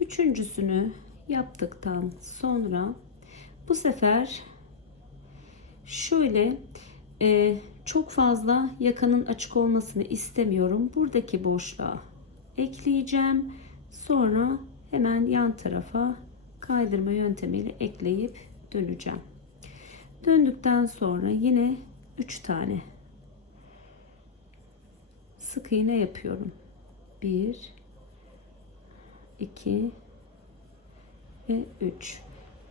Üçüncüsünü yaptıktan sonra bu sefer şöyle çok fazla yakanın açık olmasını istemiyorum. Buradaki boşluğa ekleyeceğim. Sonra hemen yan tarafa kaydırma yöntemiyle ekleyip döneceğim. Döndükten sonra yine 3 tane sık iğne yapıyorum. 1 2 ve 3.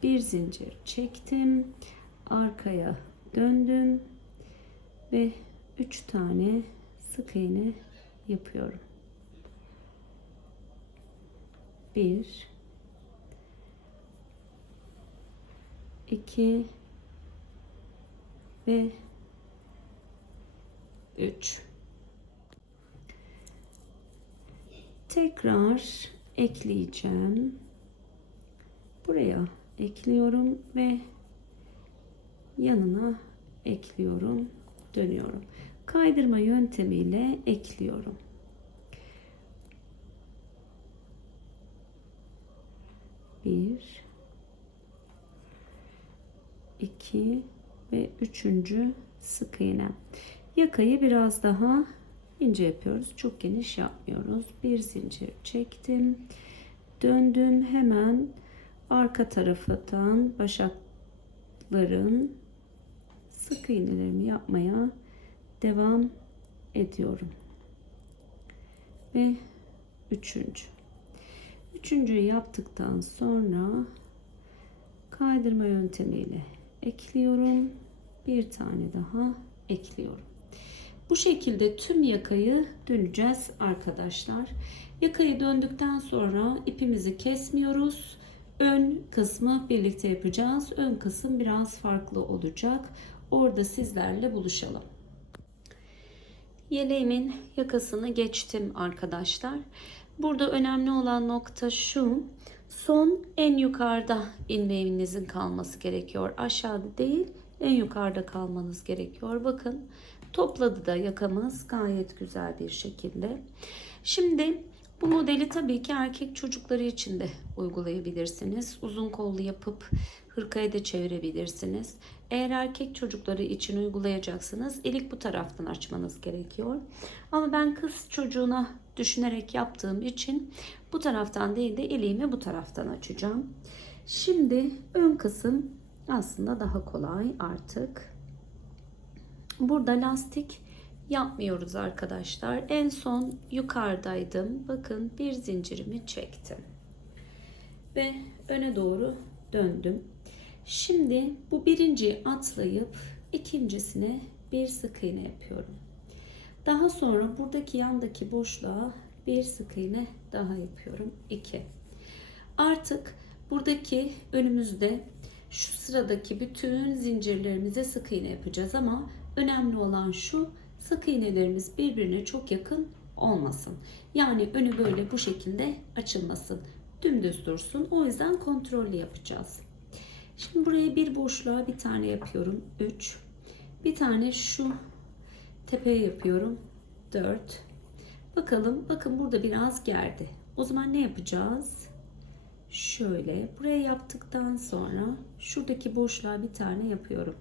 Bir zincir çektim. Arkaya döndüm ve 3 tane sık iğne yapıyorum. 1 2 ve 3. Tekrar ekleyeceğim. Buraya ekliyorum ve yanına ekliyorum, dönüyorum. Kaydırma yöntemiyle ekliyorum. 1 2 ve 3. sık iğne. Yakayı biraz daha ince yapıyoruz. Çok geniş yapmıyoruz. Bir zincir çektim. Döndüm. Hemen arka taraftan başakların sık iğnelerimi yapmaya devam ediyorum. Ve 3. Üçüncüyü yaptıktan sonra kaydırma yöntemiyle ekliyorum. Bir tane daha ekliyorum. Bu şekilde tüm yakayı döneceğiz arkadaşlar. Yakayı döndükten sonra ipimizi kesmiyoruz. Ön kısmı birlikte yapacağız. Ön kısım biraz farklı olacak. Orada sizlerle buluşalım. Yeleğimin yakasını geçtim arkadaşlar. Burada önemli olan nokta şu. Son en yukarıda ilmeğinizin kalması gerekiyor. Aşağıda değil, en yukarıda kalmanız gerekiyor. Bakın topladı da yakamız gayet güzel bir şekilde. Şimdi bu modeli tabii ki erkek çocukları için de uygulayabilirsiniz. Uzun kollu yapıp hırkaya da çevirebilirsiniz. Eğer erkek çocukları için uygulayacaksınız, ilik bu taraftan açmanız gerekiyor. Ama ben kız çocuğuna düşünerek yaptığım için bu taraftan değil de iliğimi bu taraftan açacağım. Şimdi ön kısım aslında daha kolay artık. Burada lastik yapmıyoruz arkadaşlar. En son yukarıdaydım. Bakın bir zincirimi çektim. Ve öne doğru döndüm. Şimdi bu birinciyi atlayıp ikincisine bir sık iğne yapıyorum. Daha sonra buradaki yandaki boşluğa bir sık iğne daha yapıyorum. 2. Artık buradaki önümüzde şu sıradaki bütün zincirlerimize sık iğne yapacağız ama önemli olan şu: sık iğnelerimiz birbirine çok yakın olmasın. Yani önü böyle bu şekilde açılmasın. Dümdüz dursun. O yüzden kontrollü yapacağız. Şimdi buraya bir boşluğa bir tane yapıyorum. 3. Bir tane şu tepeye yapıyorum. 4. Bakalım. Bakın burada biraz gerdi. O zaman ne yapacağız? Şöyle buraya yaptıktan sonra şuradaki boşluğa bir tane yapıyorum.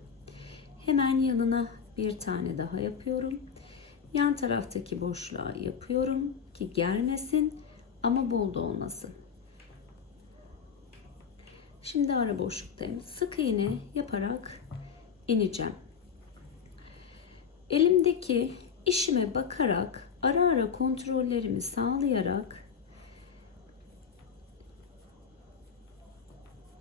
Hemen yanına bir tane daha yapıyorum. Yan taraftaki boşluğa yapıyorum ki germesin ama bol da olmasın. Şimdi ara boşluktayım. Sık iğne yaparak ineceğim. Elimdeki işime bakarak ara ara kontrollerimi sağlayarak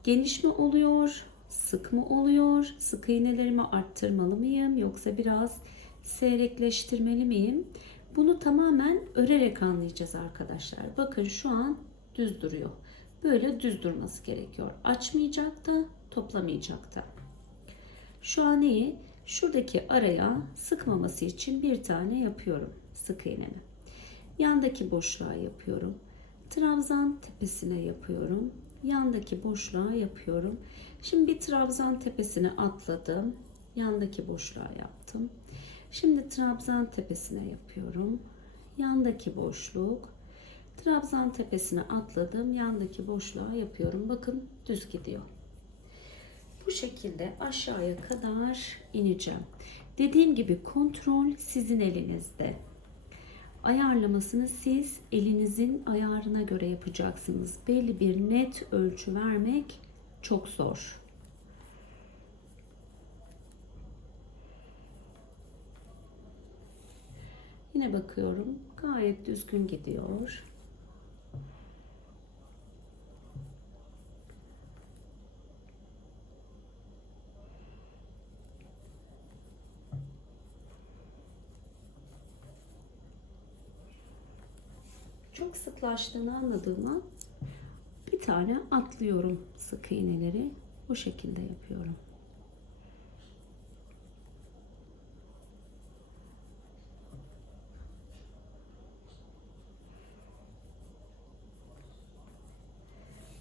geniş mi oluyor, sık mı oluyor? Sık iğnelerimi arttırmalı mıyım? Yoksa biraz seyrekleştirmeli miyim? Bunu tamamen örerek anlayacağız arkadaşlar. Bakın şu an düz duruyor. Böyle düz durması gerekiyor. Açmayacak da, toplamayacak da. Şu an iyi. Şuradaki araya sıkmaması için bir tane yapıyorum sık iğnemi. Yandaki boşluğa yapıyorum. Trabzan tepesine yapıyorum. Yandaki boşluğa yapıyorum. Şimdi bir trabzan tepesine atladım. Yandaki boşluğa yaptım. Şimdi trabzan tepesine yapıyorum. Yandaki boşluk. Trabzan tepesine atladım. Yandaki boşluğa yapıyorum. Bakın düz gidiyor. Bu şekilde aşağıya kadar ineceğim. Dediğim gibi kontrol sizin elinizde. Ayarlamasını siz elinizin ayarına göre yapacaksınız. Belli bir net ölçü vermek çok zor. Yine bakıyorum. Gayet düzgün gidiyor. Çok sıklaştığını anladığımda bir tane atlıyorum sık iğneleri. Bu şekilde yapıyorum.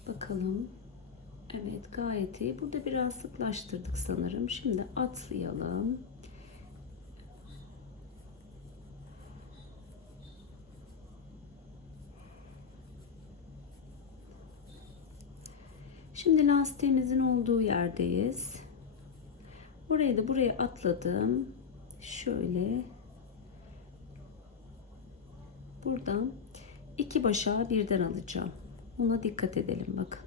Bakalım. Evet, gayet iyi. Burada biraz sıklaştırdık sanırım. Şimdi atlayalım. Şimdi lastiğimizin olduğu yerdeyiz. Burayı da buraya atladım. Şöyle. Buradan iki başağı birden alacağım. Ona dikkat edelim bakın.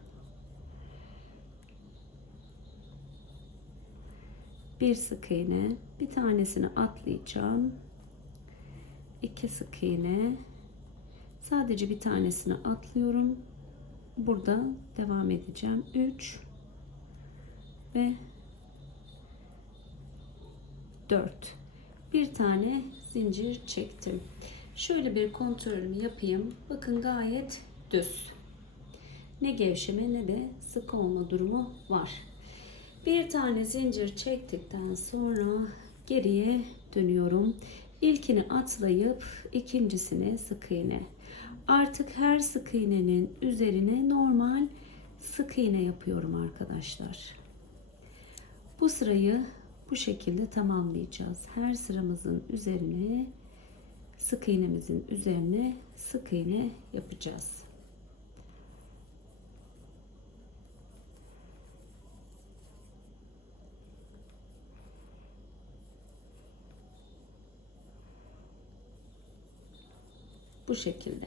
Bir sık iğne, bir tanesini atlayacağım. İki sık iğne. Sadece bir tanesini atlıyorum. Burada devam edeceğim. 3 ve 4. Bir tane zincir çektim. Şöyle bir kontrolümü yapayım. Bakın gayet düz. Ne gevşeme ne de sık olma durumu var. Bir tane zincir çektikten sonra geriye dönüyorum. İlkini atlayıp ikincisine sık iğne. Artık her sık iğnenin üzerine normal sık iğne yapıyorum arkadaşlar. Bu sırayı bu şekilde tamamlayacağız. Her sıramızın üzerine sık iğnemizin üzerine sık iğne yapacağız. Bu şekilde.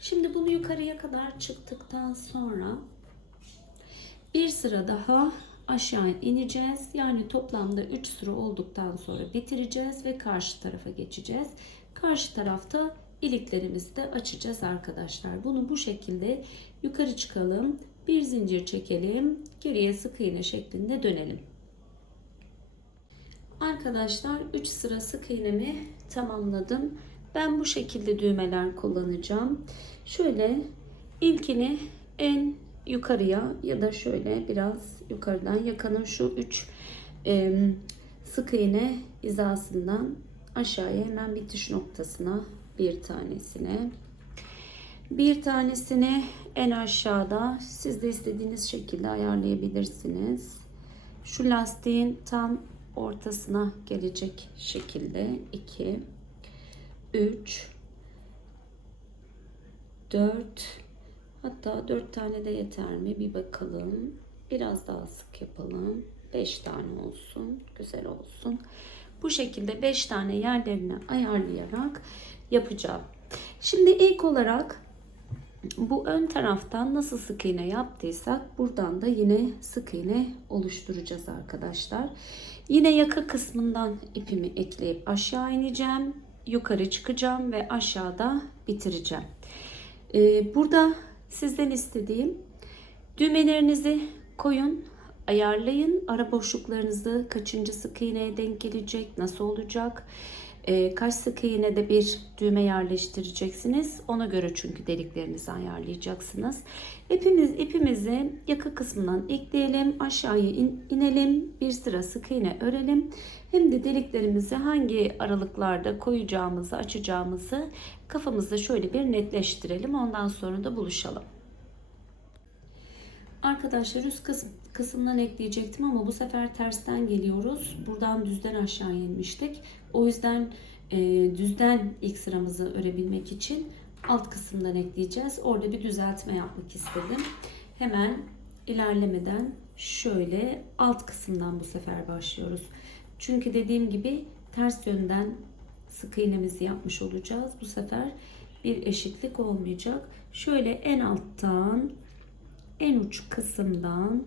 Şimdi bunu yukarıya kadar çıktıktan sonra bir sıra daha aşağı ineceğiz. Yani toplamda 3 sıra olduktan sonra bitireceğiz ve karşı tarafa geçeceğiz. Karşı tarafta iliklerimizi de açacağız arkadaşlar. Bunu bu şekilde yukarı çıkalım. Bir zincir çekelim. Geriye sık iğne şeklinde dönelim. Arkadaşlar 3 sıra sık iğnemi tamamladım. Ben bu şekilde düğmeler kullanacağım. Şöyle ilkini en yukarıya ya da şöyle biraz yukarıdan yakanın şu 3 sık iğne hizasından aşağıya hemen bitiş noktasına bir tanesine. Bir tanesini en aşağıda siz de istediğiniz şekilde ayarlayabilirsiniz. Şu lastiğin tam ortasına gelecek şekilde 2 3 4 hatta 4 tane de yeter mi bir bakalım. Biraz daha sık yapalım. 5 tane olsun. Güzel olsun. Bu şekilde 5 tane yerlerini ayarlayarak yapacağım. Şimdi ilk olarak bu ön taraftan nasıl sık iğne yaptıysak buradan da yine sık iğne oluşturacağız arkadaşlar. Yine yaka kısmından ipimi ekleyip aşağı ineceğim. Yukarı çıkacağım ve aşağıda bitireceğim. Burada sizden istediğim düğmelerinizi koyun. ayarlayın. Ara boşluklarınızı kaçıncı sık iğneye denk gelecek, nasıl olacak? Kaç sık iğnede bir düğme yerleştireceksiniz. Ona göre çünkü deliklerinizi ayarlayacaksınız. İpimizi yaka kısmından ekleyelim. Aşağıya inelim. Bir sıra sık iğne örelim. Hem de deliklerimizi hangi aralıklarda koyacağımızı, açacağımızı kafamızda şöyle bir netleştirelim. Ondan sonra da buluşalım. Arkadaşlar üst kısımdan ekleyecektim ama bu sefer tersten geliyoruz. Buradan düzden aşağı inmiştik. O yüzden düzden ilk sıramızı örebilmek için alt kısımdan ekleyeceğiz. Orada bir düzeltme yapmak istedim. Hemen ilerlemeden şöyle alt kısımdan bu sefer başlıyoruz. Çünkü dediğim gibi ters yönden sık iğnemizi yapmış olacağız. Bu sefer bir eşitlik olmayacak. Şöyle en alttan, en uç kısımdan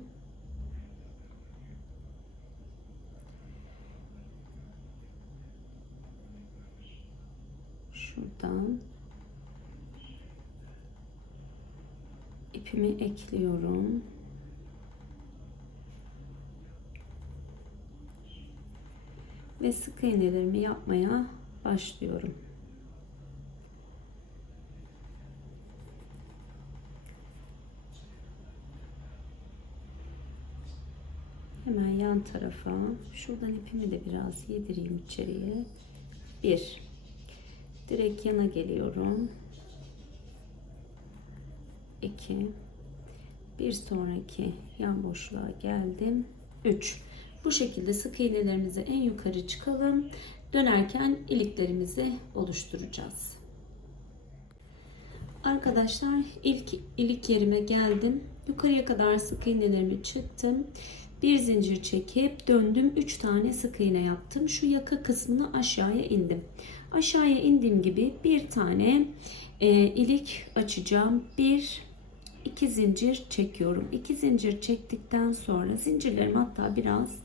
şuradan ipimi ekliyorum. Ve sık iğnelerimi yapmaya başlıyorum. Hemen yan tarafa şuradan ipimi de biraz yedireyim içeriye. Direkt yana geliyorum. 2, bir sonraki yan boşluğa geldim. 3. Bu şekilde sık iğnelerimizi en yukarı çıkalım. Dönerken iliklerimizi oluşturacağız. Arkadaşlar ilik yerime geldim. Yukarıya kadar sık iğnelerimi çıktım. Bir zincir çekip döndüm. 3 tane sık iğne yaptım. Şu yaka kısmını aşağıya indim. Aşağıya indiğim gibi bir tane ilik açacağım. 2 zincir çekiyorum. 2 zincir çektikten sonra zincirlerimi hatta biraz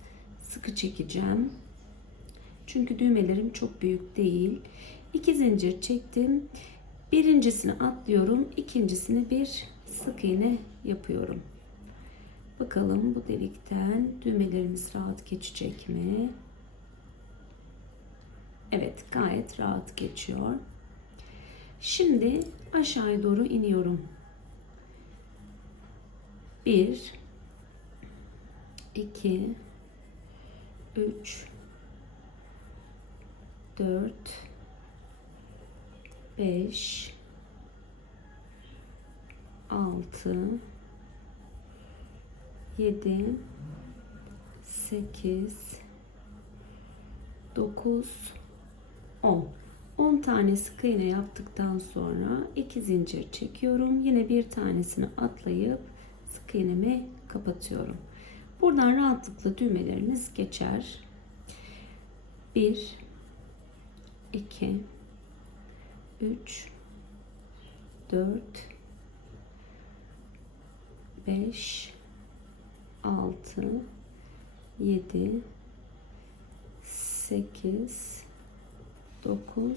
sıkı çekeceğim. Çünkü düğmelerim çok büyük değil. 2 zincir çektim. Birincisini atlıyorum. İkincisini bir sık iğne yapıyorum. Bakalım bu delikten düğmelerimiz rahat geçecek mi? Evet, gayet rahat geçiyor. Şimdi aşağıya doğru iniyorum. 1, 2, 3, 4, 5, 6, 7, 8, 9, 10. 10 tane sık iğne yaptıktan sonra 2 zincir çekiyorum. Yine bir tanesini atlayıp sık iğnemi kapatıyorum. Buradan rahatlıkla düğmelerimiz geçer. 1, 2, 3, 4, 5, 6, 7, 8, 9,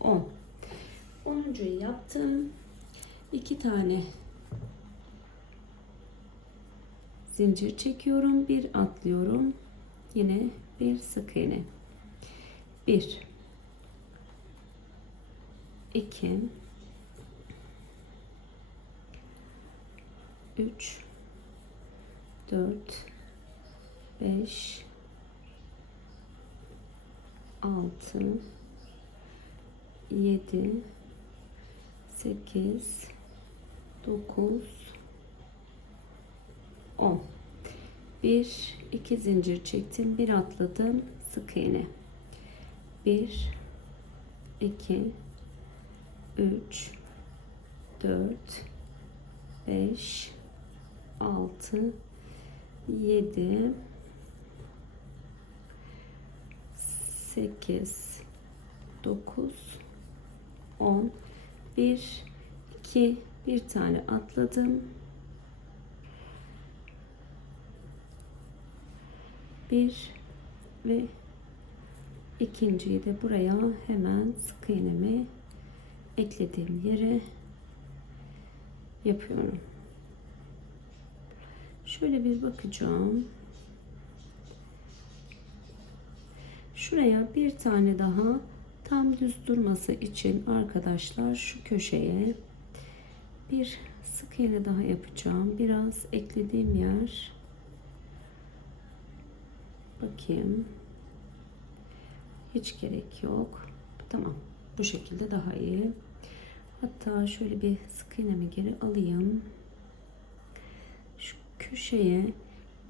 10. 10'uncuyu yaptım. 2 tane zincir çekiyorum. Bir atlıyorum. Yine bir sık iğne. 1, 2, 3, 4, 5, 6, 7, 8, 9, 10. 1, 2 zincir çektim. Bir atladım. Sık iğne. 1, 2, 3, 4, 5, 6, 7, 8, 9, 10. 1, 2, bir tane atladım. 1 ve ikinciyi de buraya hemen sık iğnemi eklediğim yere yapıyorum. Şöyle bir bakacağım. Şuraya bir tane daha tam düz durması için arkadaşlar şu köşeye bir sık iğne daha yapacağım. Biraz eklediğim yer. Bakayım. Hiç gerek yok. Tamam. Bu şekilde daha iyi. Hatta şöyle bir sık iğnemi geri alayım. Şu köşeye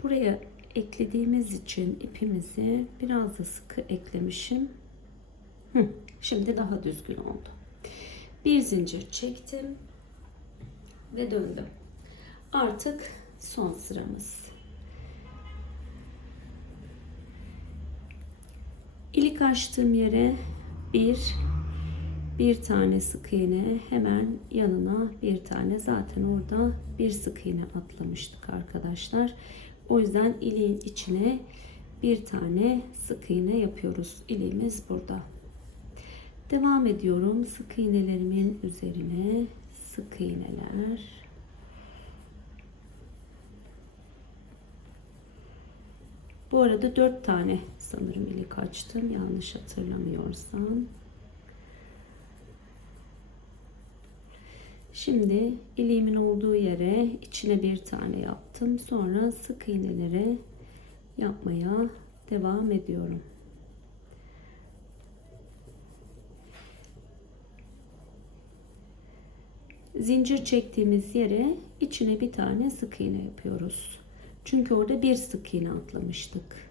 buraya eklediğimiz için ipimizi biraz da sıkı eklemişim. Şimdi daha düzgün oldu. Bir zincir çektim ve döndüm. Artık son sıramız. İlk açtığım yere bir tane sık iğne, hemen yanına bir tane, zaten orada bir sık iğne atlamıştık arkadaşlar. O yüzden iliğin içine bir tane sık iğne yapıyoruz. İliğimiz burada. Devam ediyorum. Sık iğnelerimin üzerine sık iğneler. Bu arada 4 tane sanırım ilik açtım, yanlış hatırlamıyorsam. Şimdi iliğimin olduğu yere içine bir tane yaptım. Sonra sık iğneleri yapmaya devam ediyorum. Zincir çektiğimiz yere içine bir tane sık iğne yapıyoruz. Çünkü orada bir sık iğne atlamıştık.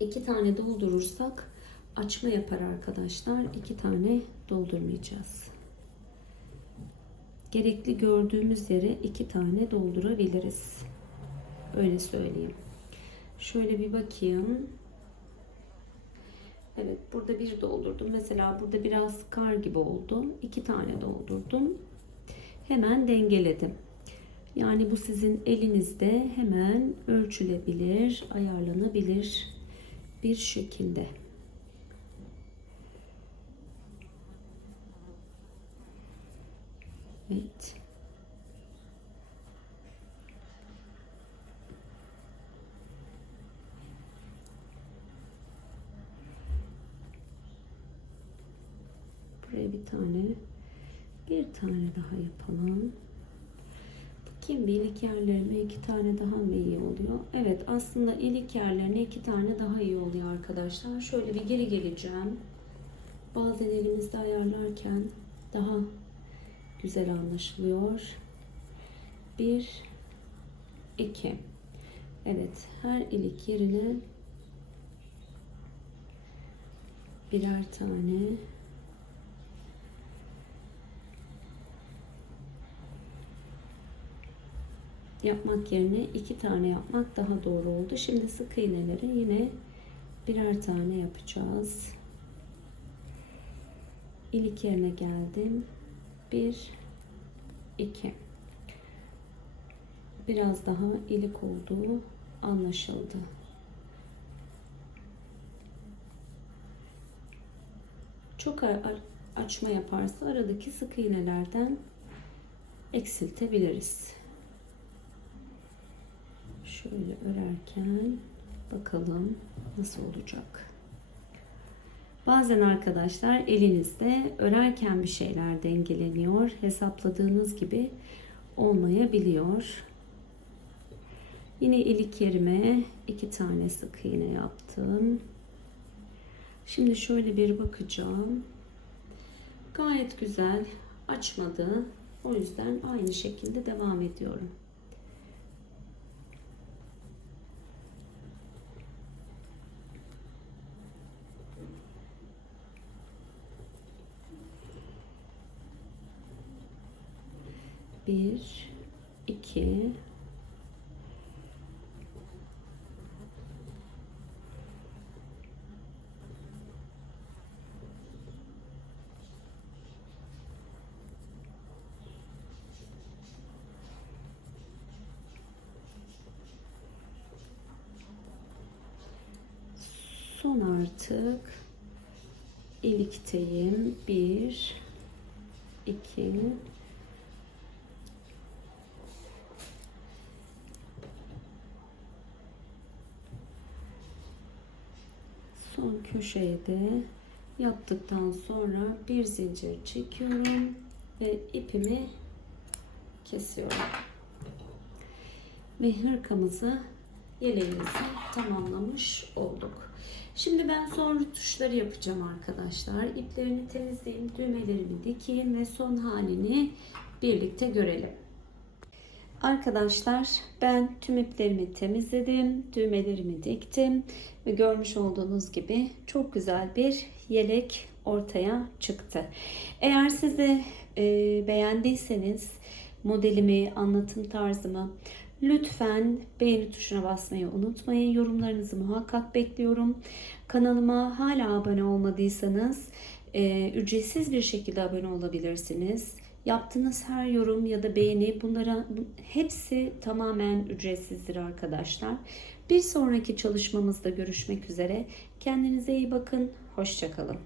2 tane doldurursak açma yapar arkadaşlar. 2 tane doldurmayacağız. Gerekli gördüğümüz yere 2 tane doldurabiliriz. Öyle söyleyeyim. Şöyle bir bakayım. Evet, burada bir doldurdum. Mesela burada biraz kar gibi oldu. 2 tane doldurdum. Hemen dengeledim. Yani bu sizin elinizde hemen ölçülebilir, ayarlanabilir bir şekilde. Evet. Buraya bir tane daha yapalım. Bakayım, bir ilik yerlerine 2 tane daha mı iyi oluyor? Evet, aslında ilik yerlerine 2 tane daha iyi oluyor arkadaşlar. Şöyle bir geri geleceğim. Bazen elimizde ayarlarken daha güzel anlaşılıyor. 1, 2. Evet, her ilik yerine birer tane yapmak yerine 2 tane yapmak daha doğru oldu. Şimdi sık iğneleri yine birer tane yapacağız. İlik yerine geldim. 1, 2. Biraz daha ilik olduğu anlaşıldı. Çok açma yaparsa aradaki sık iğnelerden eksiltebiliriz. Şöyle örerken bakalım nasıl olacak. Bazen arkadaşlar elinizde örerken bir şeyler dengeleniyor. Hesapladığınız gibi olmayabiliyor. Yine ilik yerime 2 tane sık iğne yaptım. Şimdi şöyle bir bakacağım. Gayet güzel açmadı. O yüzden aynı şekilde devam ediyorum. Bir, iki, son artık ilikteyim. 1, 2, Son köşeye de yaptıktan sonra bir zincir çekiyorum ve ipimi kesiyorum. Ve hırkamızı, yeleğimizi tamamlamış olduk. Şimdi ben son rötuşları yapacağım arkadaşlar. İplerini temizleyeyim, düğmelerimi dikeyim ve son halini birlikte görelim. Arkadaşlar ben tüm iplerimi temizledim, düğmelerimi diktim ve görmüş olduğunuz gibi çok güzel bir yelek ortaya çıktı. Eğer siz de beğendiyseniz modelimi, anlatım tarzımı lütfen beğeni tuşuna basmayı unutmayın. Yorumlarınızı muhakkak bekliyorum. Kanalıma hala abone olmadıysanız ücretsiz bir şekilde abone olabilirsiniz. Yaptığınız her yorum ya da beğeni, bunlara hepsi tamamen ücretsizdir arkadaşlar. Bir sonraki çalışmamızda görüşmek üzere. Kendinize iyi bakın. Hoşça kalın.